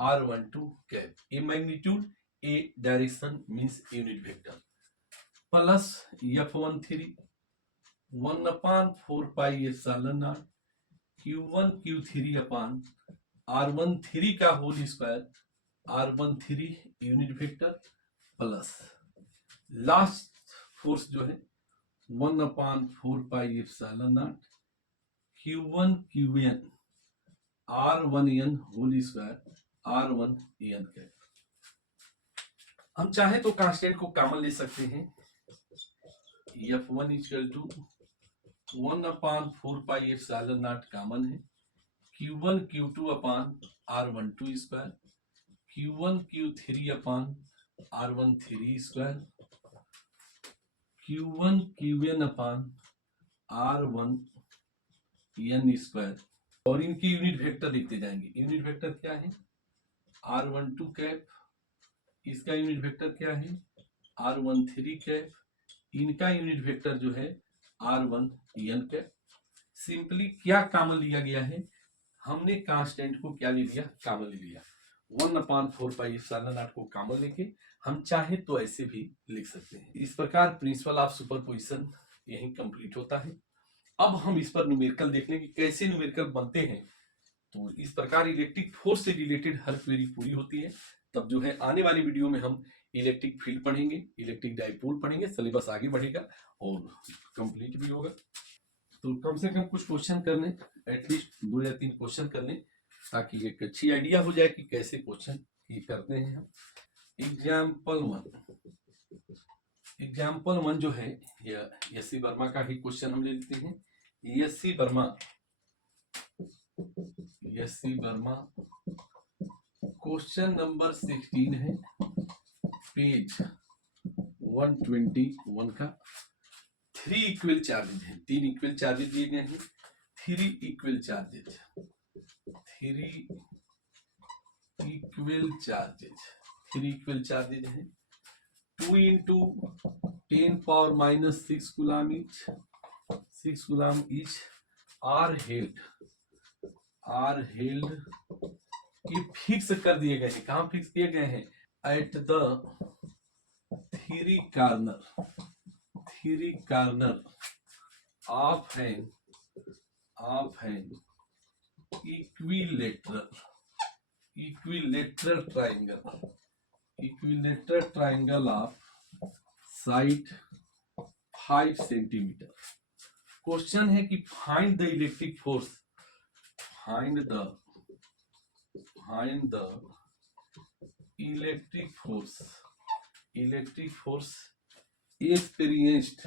R12 cap. A magnitude, a direction means unit vector, plus F13 1/4 pi epsilon nought Q1 Q3 upon R13 का whole square, R13 unit vector, plus last force जो है 1/4 pi epsilon nought Q1 Qn R1n whole square, R1n cap. हम चाहे तो constant को common ले सकते हैं। F1 equal to 1/4 pi epsilon nought common है, Q1 Q2 upon R12 square, Q1 Q3 upon R13 square, Q1 Qn upon R1n square, और इनकी यूनिट वेक्टर लिखते जाएंगे। यूनिट वेक्टर क्या है? R12 कैप, इसका यूनिट वेक्टर क्या है? R13 कैप, इनका यूनिट वेक्टर जो है R1n कैप। सिंपली क्या कॉमन लिया गया है? हमने कांस्टेंट को क्या ले लिया? कॉमन ले लिया। 1/4 पाई एप्सिलॉन नॉट को कॉमन लेके हम चाहे तो ऐसे भी लिख सकते हैं। इस प्रकार प्रिंसिपल ऑफ सुपरपोजिशन यही कंप्लीट होता है। अब हम इस पर न्यूमेरिकल देख लेंगे कैसे न्यूमेरिकल बनते हैं। तो इस प्रकार इलेक्ट्रिक फोर्स से रिलेटेड हर क्वेरी पूरी होती है। तब जो है आने वाली वीडियो में हम इलेक्ट्रिक फील्ड पढ़ेंगे, इलेक्ट्रिक डाइपोल पढ़ेंगे, सिलेबस आगे बढ़ेगा और कंप्लीट भी होगा। तो कम से कम कुछ क्वेश्चन कर लें, एटलीस्ट 2 या 3 क्वेश्चन कर लें, ताकि एक अच्छी आइडिया हो जाए कि कैसे क्वेश्चन ये करते हैं हम। एग्जाम्पल वन जो है यह एस सी वर्मा का ही क्वेश्चन हम ले लेते हैं। S C Verma question number 16 है, पेज 121 का। 3 इक्वल चार्जेज है, 3 इक्वल चार्जेज दिए गए हैं। 3 इक्वल चार्जेज है। 2 into 10 power minus 6 coulomb each are held ये फिक्स कर दिए गए हैं। कहाँ फिक्स किए गए हैं? At the three corner of an equilateral triangle of side 5 centimetre. Question है कि find the electric force, find the electric force experienced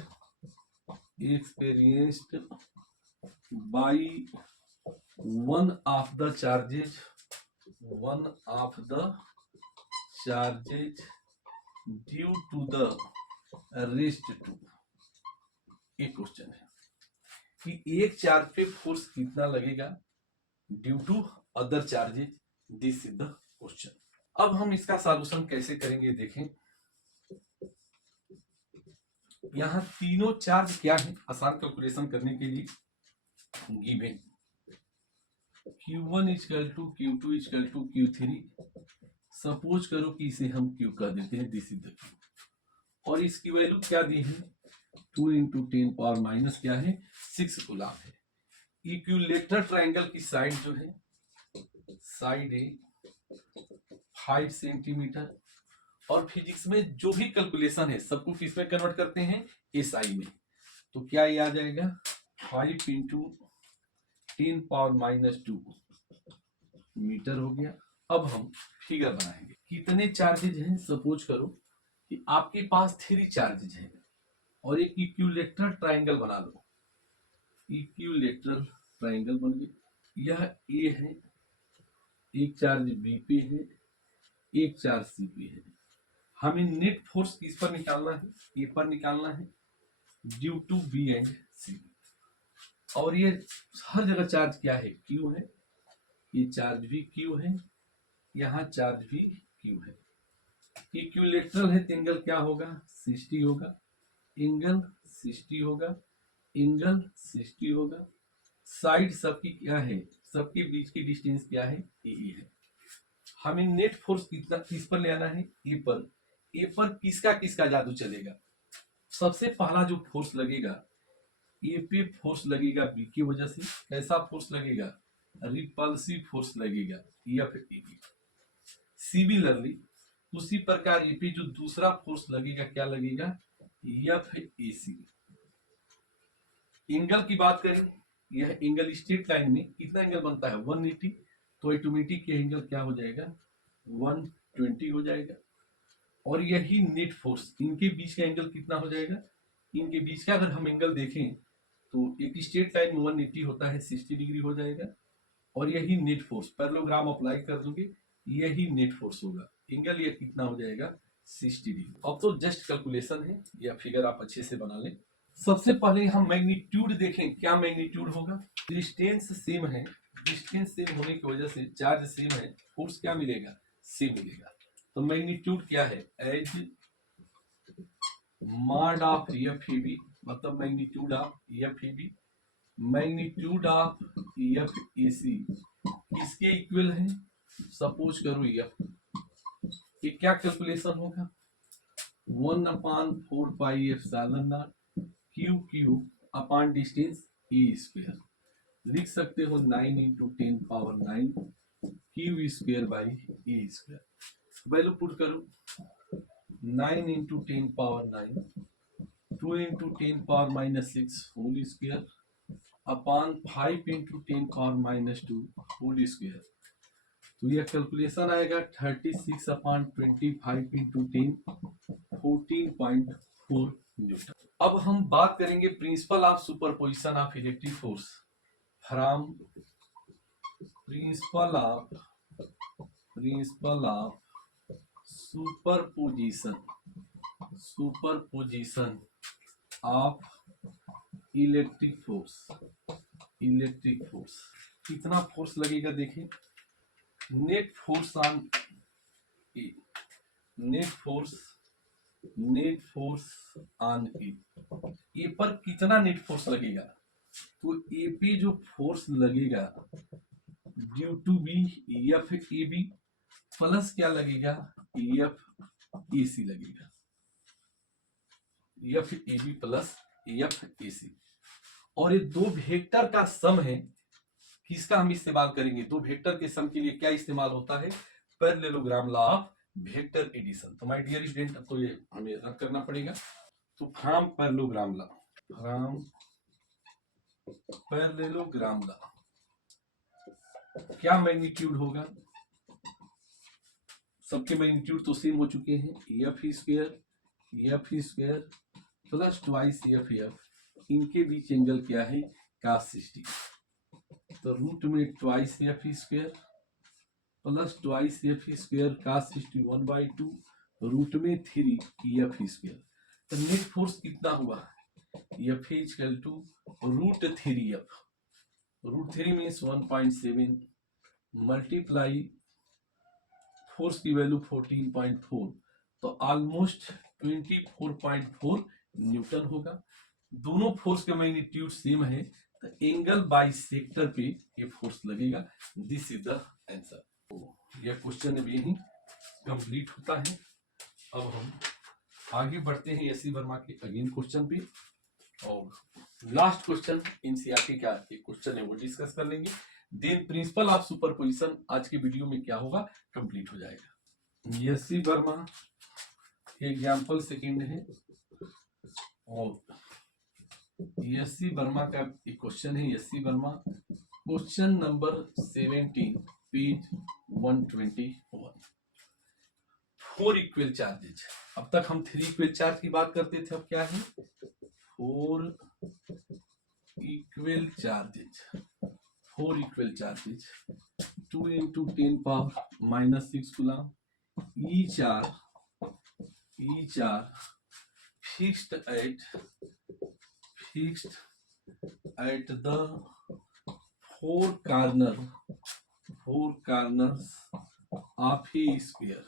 by one of the charges due to the rest to। एक question है कि एक charge पे force कितना लगेगा due to other charges. This is the question. अब हम इसका सॉल्यूशन कैसे करेंगे देखें। यहां तीनों चार्ज क्या है आसान कैलकुलेशन करने के लिए given Q1 = Q2 = Q3। Suppose करो कि इसे हम Q कह देते हैं, दिस इज द Q, और इसकी वैल्यू क्या दी है 2 × 10⁻⁻ क्या है 6 कूलम है। इक्विलेटरल ट्रायंगल की साइड जो है साइड है 5 सेंटीमीटर, और फिजिक्स में जो भी कैलकुलेशन है सबको किस में कन्वर्ट करते हैं एसआई में। तो क्या ये आ जाएगा 5 × 10⁻² मीटर हो गया। अब हम फिगर बनाएंगे कितने चार्जेज हैं। सपोज करो कि आपके पास 3 चार्जेज हैं और एक इक्विलेटरल ट्रायंगल बना लो। इक्विलेटरल ट्रायंगल बन गया। यह ए है, एक चार्ज बी पे है, एक चार्ज सी पे है। हमें नेट फोर्स किस पर निकालना है, ए पर निकालना है ड्यू टू बी एंड सी। और ये हर जगह चार्ज क्या है क्यू है, ये चार्ज भी क्यू है, यहाँ चार्ज भी क्यू है। इक्विलेटरल है तो एंगल क्या होगा 60 होगा, एंगल 60 होगा, एंगल 60 होगा। साइड सबकी क्या है, सबके बीच की डिस्टेंस क्या है ए है। हमें नेट फोर्स कितना किस पर ले आना है ए पर। ए पर किसका किसका जादू चलेगा। सबसे पहला जो फोर्स लगेगा ए पे फोर्स लगेगा बी की वजह से। कैसा फोर्स लगेगा रिपल्सिव फोर्स लगेगा एफ ए बी। सिमिलरली उसी प्रकार ए पे जो दूसरा फोर्स लगेगा क्या लगेगा एफ ए सी। एंगल की बात करें, यह एंगल स्ट्रेट लाइन में कितना एंगल बनता है 180, तो ऑटोमेटिक के एंगल क्या हो जाएगा 120 हो जाएगा। और यही नेट फोर्स इनके बीच का एंगल कितना हो जाएगा, इनके बीच का अगर हम एंगल देखें तो एक स्ट्रेट लाइन में 180 होता है 60 डिग्री हो जाएगा। और यही नेट फोर्स पैरेललोग्राम अप्लाई कर दोगे यही नेट फोर्स होगा, एंगल ये कितना हो जाएगा 60 डिग्री। अब तो जस्ट कैलकुलेशन है, यह फिगर आप अच्छे से बना लें। सबसे पहले हम मैग्नीट्यूड देखें, क्या मैग्नीट्यूड होगा। डिस्टेंस सेम है, डिस्टेंस सेम होने की वजह से चार्ज सेम है, फोर्स क्या मिलेगा सेम मिलेगा। तो मैग्नीट्यूड क्या है as mod of F A B, मतलब magnitude of F A B. Magnitude of F A C किसके इक्वल है, सपोज करो एफ, ये क्या कैलकुलेशन होगा 1/4πε0 Q upon distance A square. लिख सकते हो 9 × 10⁻9 Q square by A square. Value put करो 9 × 10⁻9 2 × 10⁻6 whole square upon 5 into 10⁻�2 whole square. तो यह कैलकुलेशन आएगा 36 अपॉन 25 इंटू 10 14.4 न्यूटन। अब हम बात करेंगे principle of superposition of electric force from principle of superposition of electric force. कितना फोर्स लगेगा देखें, net force on A, net force on A पर कितना नेट फोर्स लगेगा, तो ए पे जो फोर्स लगेगा due to B F A B plus क्या लगेगा एफ ए सी लगेगा, F A B plus F A C. और ये दो वेक्टर का सम है, किसका हम इस्तेमाल करेंगे, दो वेक्टर के सम के लिए क्या इस्तेमाल होता है, parallelogram law of vector addition. तो माय डियर स्टूडेंट अब तो ये हमें रद्द करना पड़ेगा। तो फ्रॉम पैरेललोग्राम लॉ क्या मैग्नीट्यूड होगा, सबके मैग्नीट्यूड तो सेम हो चुके हैं, F square plus twice F इनके बीच एंगल क्या है cos 60। तो रूट में twice F square plus twice F square cos 60 1/2 root में 3 एफ स्क्वायर। तो नेट फोर्स कितना हुआ, F equal to root 3 means 1.7 multiply force की वैल्यू 14.4, तो ऑलमोस्ट 24.4 न्यूटन होगा। दोनों फोर्स के मैग्नीट्यूड सेम है, तो एंगल बाई सेक्टर पे ये फोर्स लगेगा। This is the answer. यह क्वेश्चन अब यही कंप्लीट होता है। अब हम आगे बढ़ते हैं एससी वर्मा के अगेन क्वेश्चन पे, और लास्ट क्वेश्चन एनसीईआरटी का एक क्वेश्चन है वो डिस्कस कर लेंगे। देन प्रिंसिपल ऑफ सुपरपोजिशन आज के वीडियो में क्या होगा कंप्लीट हो जाएगा। एससी वर्मा एग्जाम्पल सेकेंड है, और एससी वर्मा का एक क्वेश्चन है, SC Verma question number 17 page 121। 4 equal charges. अब तक हम 3 इक्वल चार्ज की बात करते थे, अब क्या है 4 equal charges 2 into 10⁻⁻6 coulomb each are fixed at the four corners of a square,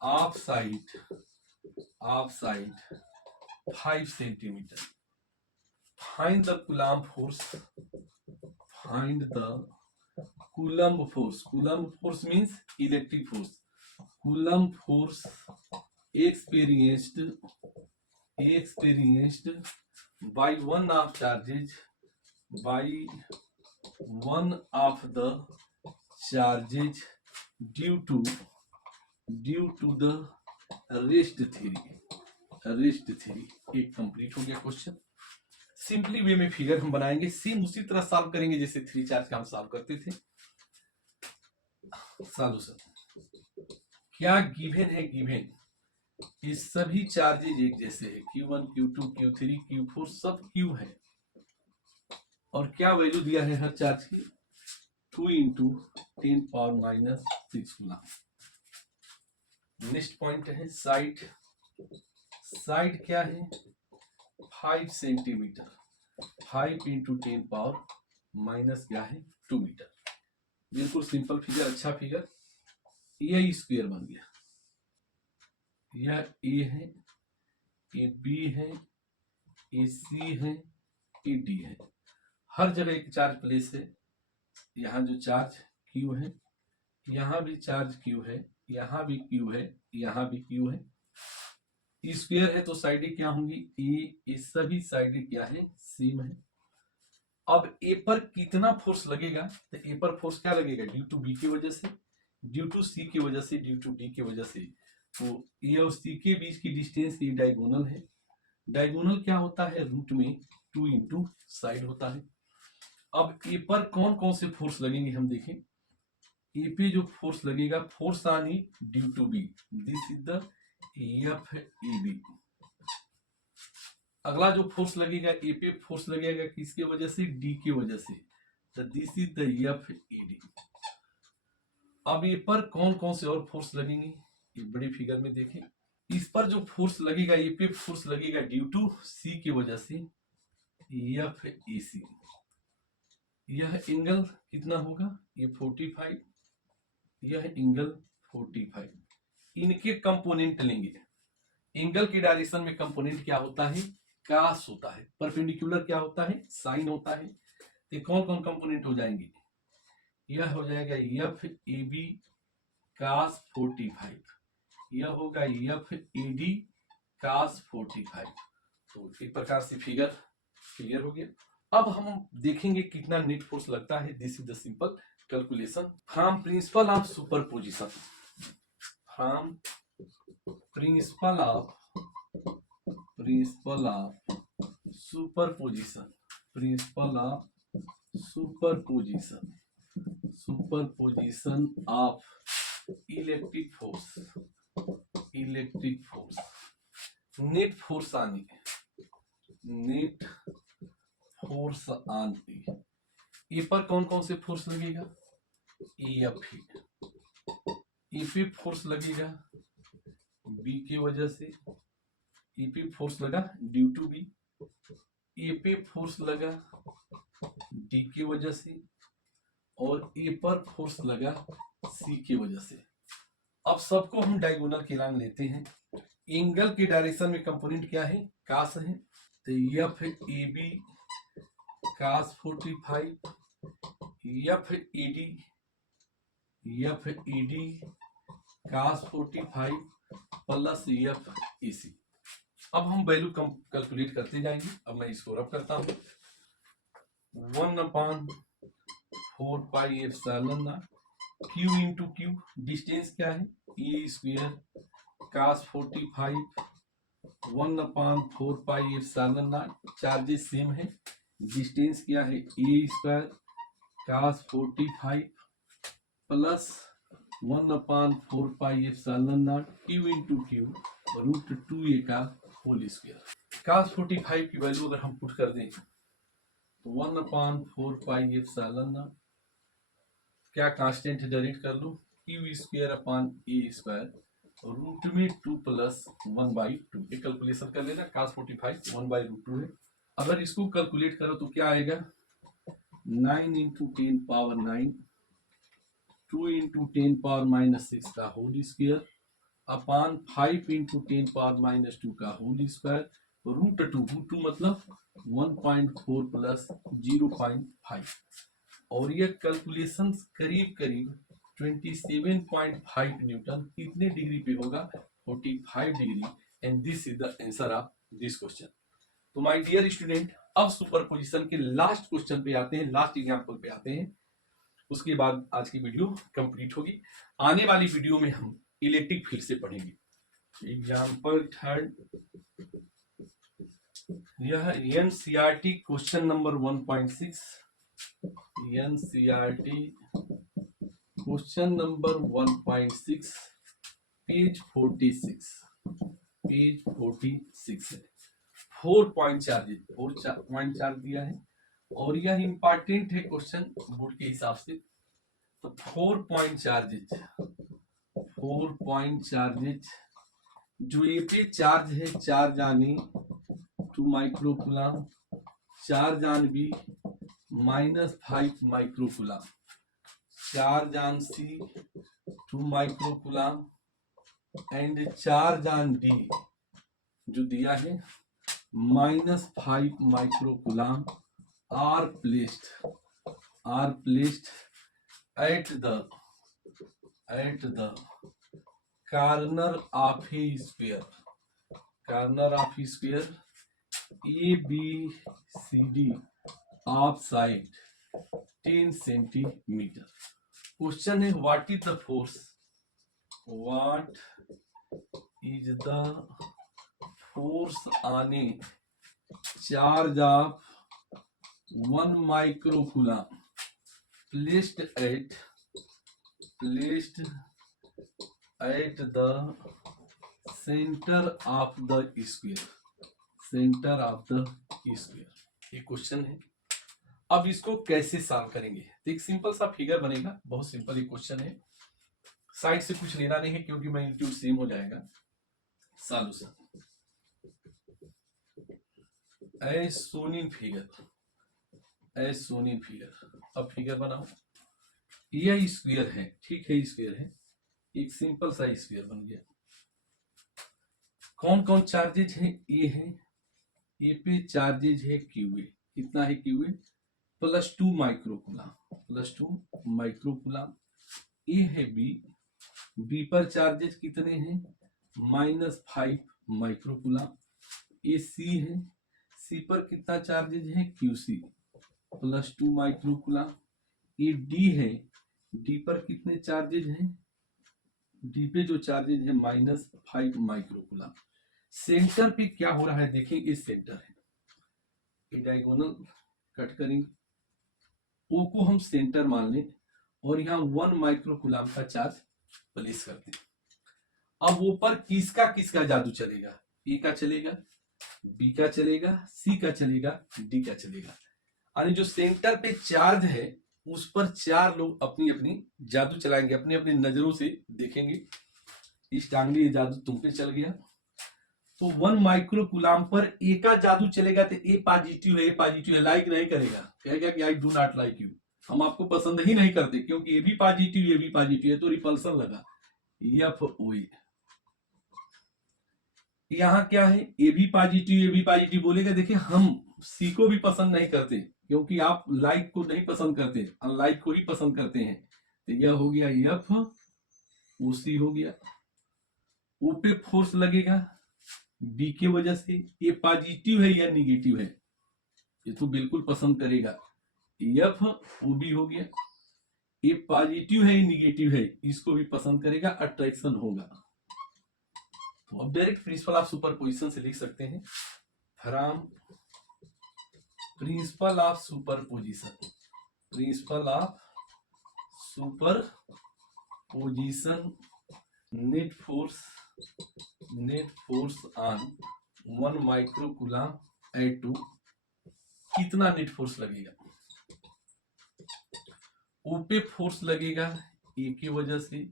off side 5 centimeter. Find the Coulomb force. Coulomb force means electric force. Coulomb force experienced by one of the charges due to the rest theory। एक complete हो गया question. Simply वे में figure हम बनाएंगे, same उसी तरह solve करेंगे जैसे 3 चार्ज का हम सॉल्व करते थे। सॉल्यूशन क्या गिवन है, ये सभी चार्जेज एक जैसे है, Q1 Q2 Q3 Q4 सब Q है, और क्या वैल्यू दिया है हर चार्ज की 2 इंटू 10⁻⁻6 गुना। नेक्स्ट पॉइंट है साइड क्या है 5 सेंटीमीटर, 5 इंटू 10⁻⁻ क्या है 2 मीटर। बिल्कुल सिंपल फिगर, अच्छा फिगर। ये स्क्वायर बन गया, यह ए है, ये बी है, ये सी है, ये डी है। हर जगह एक चार्ज प्लेस है। यहाँ जो चार्ज क्यू है, यहाँ भी चार्ज क्यू है, यहाँ भी क्यू है, यहाँ भी क्यू है। स्क्वायर है तो साइडें क्या होंगी ए, सभी साइडें क्या है सेम है। अब ए पर कितना फोर्स लगेगा, तो ए पर फोर्स क्या लगेगा ड्यू टू बी की वजह से, ड्यू टू सी की वजह से, ड्यू टू डी की वजह से। तो ए और सी के बीच की डिस्टेंस ये डायगोनल है। डायगोनल क्या होता है रूट में 2 इंटू साइड होता है। अब ए पर कौन कौन से फोर्स लगेंगे हम देखें। ए पे जो फोर्स लगेगा, force on E due to B, this is the F A B. अगला जो फोर्स लगेगा ए पे फोर्स लगेगा किसके वजह से, डी की वजह से, तो this is the F A D. अब ए पर कौन कौन से और फोर्स लगेंगे, ये बड़ी फिगर में देखें। इस पर जो फोर्स लगेगा, ए पे फोर्स लगेगा ड्यू टू सी की वजह से, एफ ए सी। यह एंगल कितना होगा, ये 45, यह एंगल 45। इनके कंपोनेंट लेंगे। एंगल की डायरेक्शन में कंपोनेंट क्या होता है, कास होता है। परपेंडिकुलर क्या होता है, साइन होता है। तो कौन कौन कंपोनेंट हो जाएंगे, यह हो जाएगा एफ ए बी कास 45, यह होगा एफ ए डी कास 45। तो एक प्रकार से फिगर क्लियर हो गया। अब हम देखेंगे कितना नेट फोर्स लगता है। This is the simple calculation from principle of superposition. From principle of superposition, principle of superposition of electric force, net force on A पर कौन कौन से फोर्स लगेगा, एफ ए पे फोर्स लगेगा बी की वजह से, ए पे फोर्स लगा ड्यू टू बी, ए पे फोर्स लगा डी की वजह से, और ए पर फोर्स लगा सी की वजह से। अब सबको हम डायगोनल के नाम लेते हैं। एंगल की डायरेक्शन में कंपोनेंट क्या है, कास है। तो F A B cos 45, F A D cos 45 plus F A C. अब हम वैल्यू कैलकुलेट करते जाएंगे। अब मैं इसको रब करता हूं, 1/4 pi epsilon naught Q into Q, distance क्या है a square cos 45, 1/4 pi epsilon naught, charges same है, डिस्टेंस क्या है a square cos 45 plus 1/4 pi epsilon naught Q into Q root 2a का होल स्क्वायर। कास 45 की value अगर हम put कर दें तो 1/4 पाई एप्सिलॉन नॉट, क्या कांस्टेंट डायरेक्ट कर लो, क्यू स्क्वायर अपॉन ए स्क्वायर रूट में 2 प्लस 1/2। एक कैलकुलेशन कर लेना, कास 45 1/√2 है। अगर इसको कैलकुलेट करो तो क्या आएगा, 9 इंटू 10 पावर 9, 2 इंटू 10 पावर -6 का whole square upon 5 into 10 power -2 का होल स्क्वायर रूट 2 मतलब 1.4 प्लस 0.5। और यह कैलकुलेशन करीब करीब 27.5 न्यूटन कितने डिग्री पे होगा, 45 degree. And this is the answer of this question. तो माय डियर स्टूडेंट, अब सुपरपोजिशन के लास्ट क्वेश्चन पे आते हैं, लास्ट एग्जांपल पे आते हैं। उसके बाद आज की वीडियो कंप्लीट होगी। आने वाली वीडियो में हम इलेक्ट्रिक फील्ड से पढ़ेंगे। एग्जांपल थर्ड, यह NCERT question number 1.6, NCERT question number 1.6 page 46 है। 4 पॉइंट चार्ज दिया है और यह इंपॉर्टेंट है क्वेश्चन बोर्ड के हिसाब से। तो 4 पॉइंट चार्जेज जो ए पे चार्ज है, चार्ज आने 2 माइक्रोकूलम, चार्ज आन बी -5 माइक्रोकूलम, चार्ज आन सी 2 माइक्रोकूलम एंड चार्ज आन डी जो दिया है -5 microcoulomb are placed at the corner of a sphere ABCD of side 10 centimeter. Question है, what is the force on a charge of 1 microcoulomb placed at the center of the square, ये question है। अब इसको कैसे solve करेंगे, तो एक simple सा फिगर बनेगा, बहुत सिंपल ये क्वेश्चन है, साइड से कुछ लेना नहीं है क्योंकि मैग्नीट्यूड सेम हो जाएगा। Solution as shown in figure, अब फिगर बनाओ, यह स्क्वायर है, ठीक है, स्क्वायर है, एक सिंपल सा स्क्वायर बन गया। कौन कौन चार्जेज है, ए है, ए पे चार्जेज है क्यूए, कितना है क्यूए, +2 माइक्रोकूलम, ए है बी पर चार्जेज कितने हैं, -5 माइक्रोकूलम, ए सी है, सी पर कितना चार्जेज है, क्यूसी +2 माइक्रोकूलम, ये डी है, डी पर कितने चार्जेज हैं, डी पे जो चार्जेज है -5 माइक्रोकूलम। सेंटर पे क्या हो रहा है देखेंगे, सेंटर है, ये डायगोनल कट करेंगे, ओ को हम सेंटर मान लें और यहाँ 1 माइक्रोकूलम का चार्ज प्लेस करते हैं। अब वो पर किसका जादू चलेगा, ए का चलेगा, बी का चलेगा, सी का चलेगा, डी का चलेगा, यानी जो सेंटर पे चार्ज है उस पर 4 लोग अपनी अपनी जादू चलाएंगे, अपनी अपनी नजरों से देखेंगे, इस टांगली ये जादू तुम पे चल गया, तो 1 माइक्रोकूलम पर ए का जादू चलेगा, तो ए पॉजिटिव है, लाइक नहीं करेगा, कहेगा कि I do not like you, हम आपको पसंद ही नहीं करते, क्योंकि ये भी पॉजिटिव है, तो रिपल्सन लगा, एफ ओ ए। यहाँ क्या है, ए भी पॉजिटिव बोलेगा, देखिए हम सी को भी पसंद नहीं करते, क्योंकि आप लाइक को नहीं पसंद करते, अनलाइक को ही पसंद करते हैं, तो यह हो गया एफ ओ सी हो गया। ओ पे फोर्स लगेगा बी की वजह से, ये पॉजिटिव है या निगेटिव है, ये तो बिल्कुल पसंद करेगा, एफ ओ बी हो गया, ये पॉजिटिव है या निगेटिव है, इसको भी पसंद करेगा, अट्रैक्शन होगा। तो अब डायरेक्ट प्रिंसिपल ऑफ सुपरपोजिशन से लिख सकते हैं, from principle of superposition net force on 1 microcoulomb at two, कितना नेट फोर्स लगेगा, ओ पे फोर्स लगेगा ए की वजह से,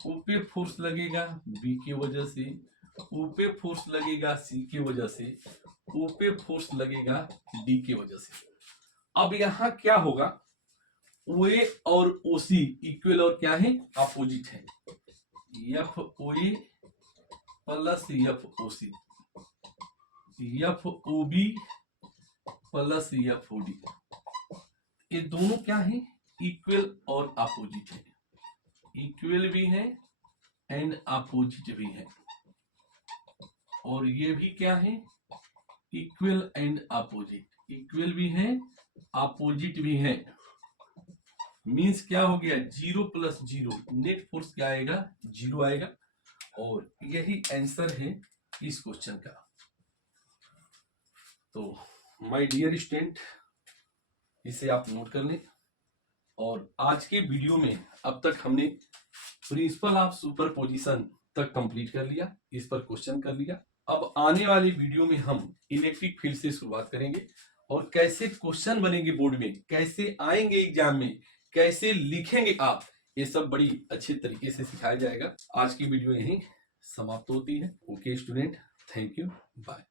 ओ पे फोर्स लगेगा बी की वजह से, ओ पे फोर्स लगेगा सी की वजह से, ओ पे फोर्स लगेगा डी की वजह से। अब यहां क्या होगा, ओ ए और ओ सी इक्वल और क्या है, अपोजिट है, F O A plus F O C, F O B plus F O D, ये दोनों क्या है, इक्वल और अपोजिट है, इक्वल भी है एंड अपोजिट भी है, और ये भी क्या है, इक्वल एंड अपोजिट, इक्वल भी है अपोजिट भी है, मींस क्या हो गया, 0 + 0, नेट फोर्स क्या आएगा, 0 आएगा, और यही आंसर है इस क्वेश्चन का। तो माय डियर स्टूडेंट, इसे आप नोट कर लें, और आज के वीडियो में अब तक हमने प्रिंसिपल ऑफ सुपरपोजिशन तक कंप्लीट कर लिया, इस पर क्वेश्चन कर लिया। अब आने वाले वीडियो में हम इलेक्ट्रिक फील्ड से शुरुआत करेंगे, और कैसे क्वेश्चन बनेंगे बोर्ड में, कैसे आएंगे एग्जाम में, कैसे लिखेंगे आप, ये सब बड़ी अच्छे तरीके से सिखाया जाएगा। आज की वीडियो यहीं समाप्त होती है। Okay student, thank you, bye.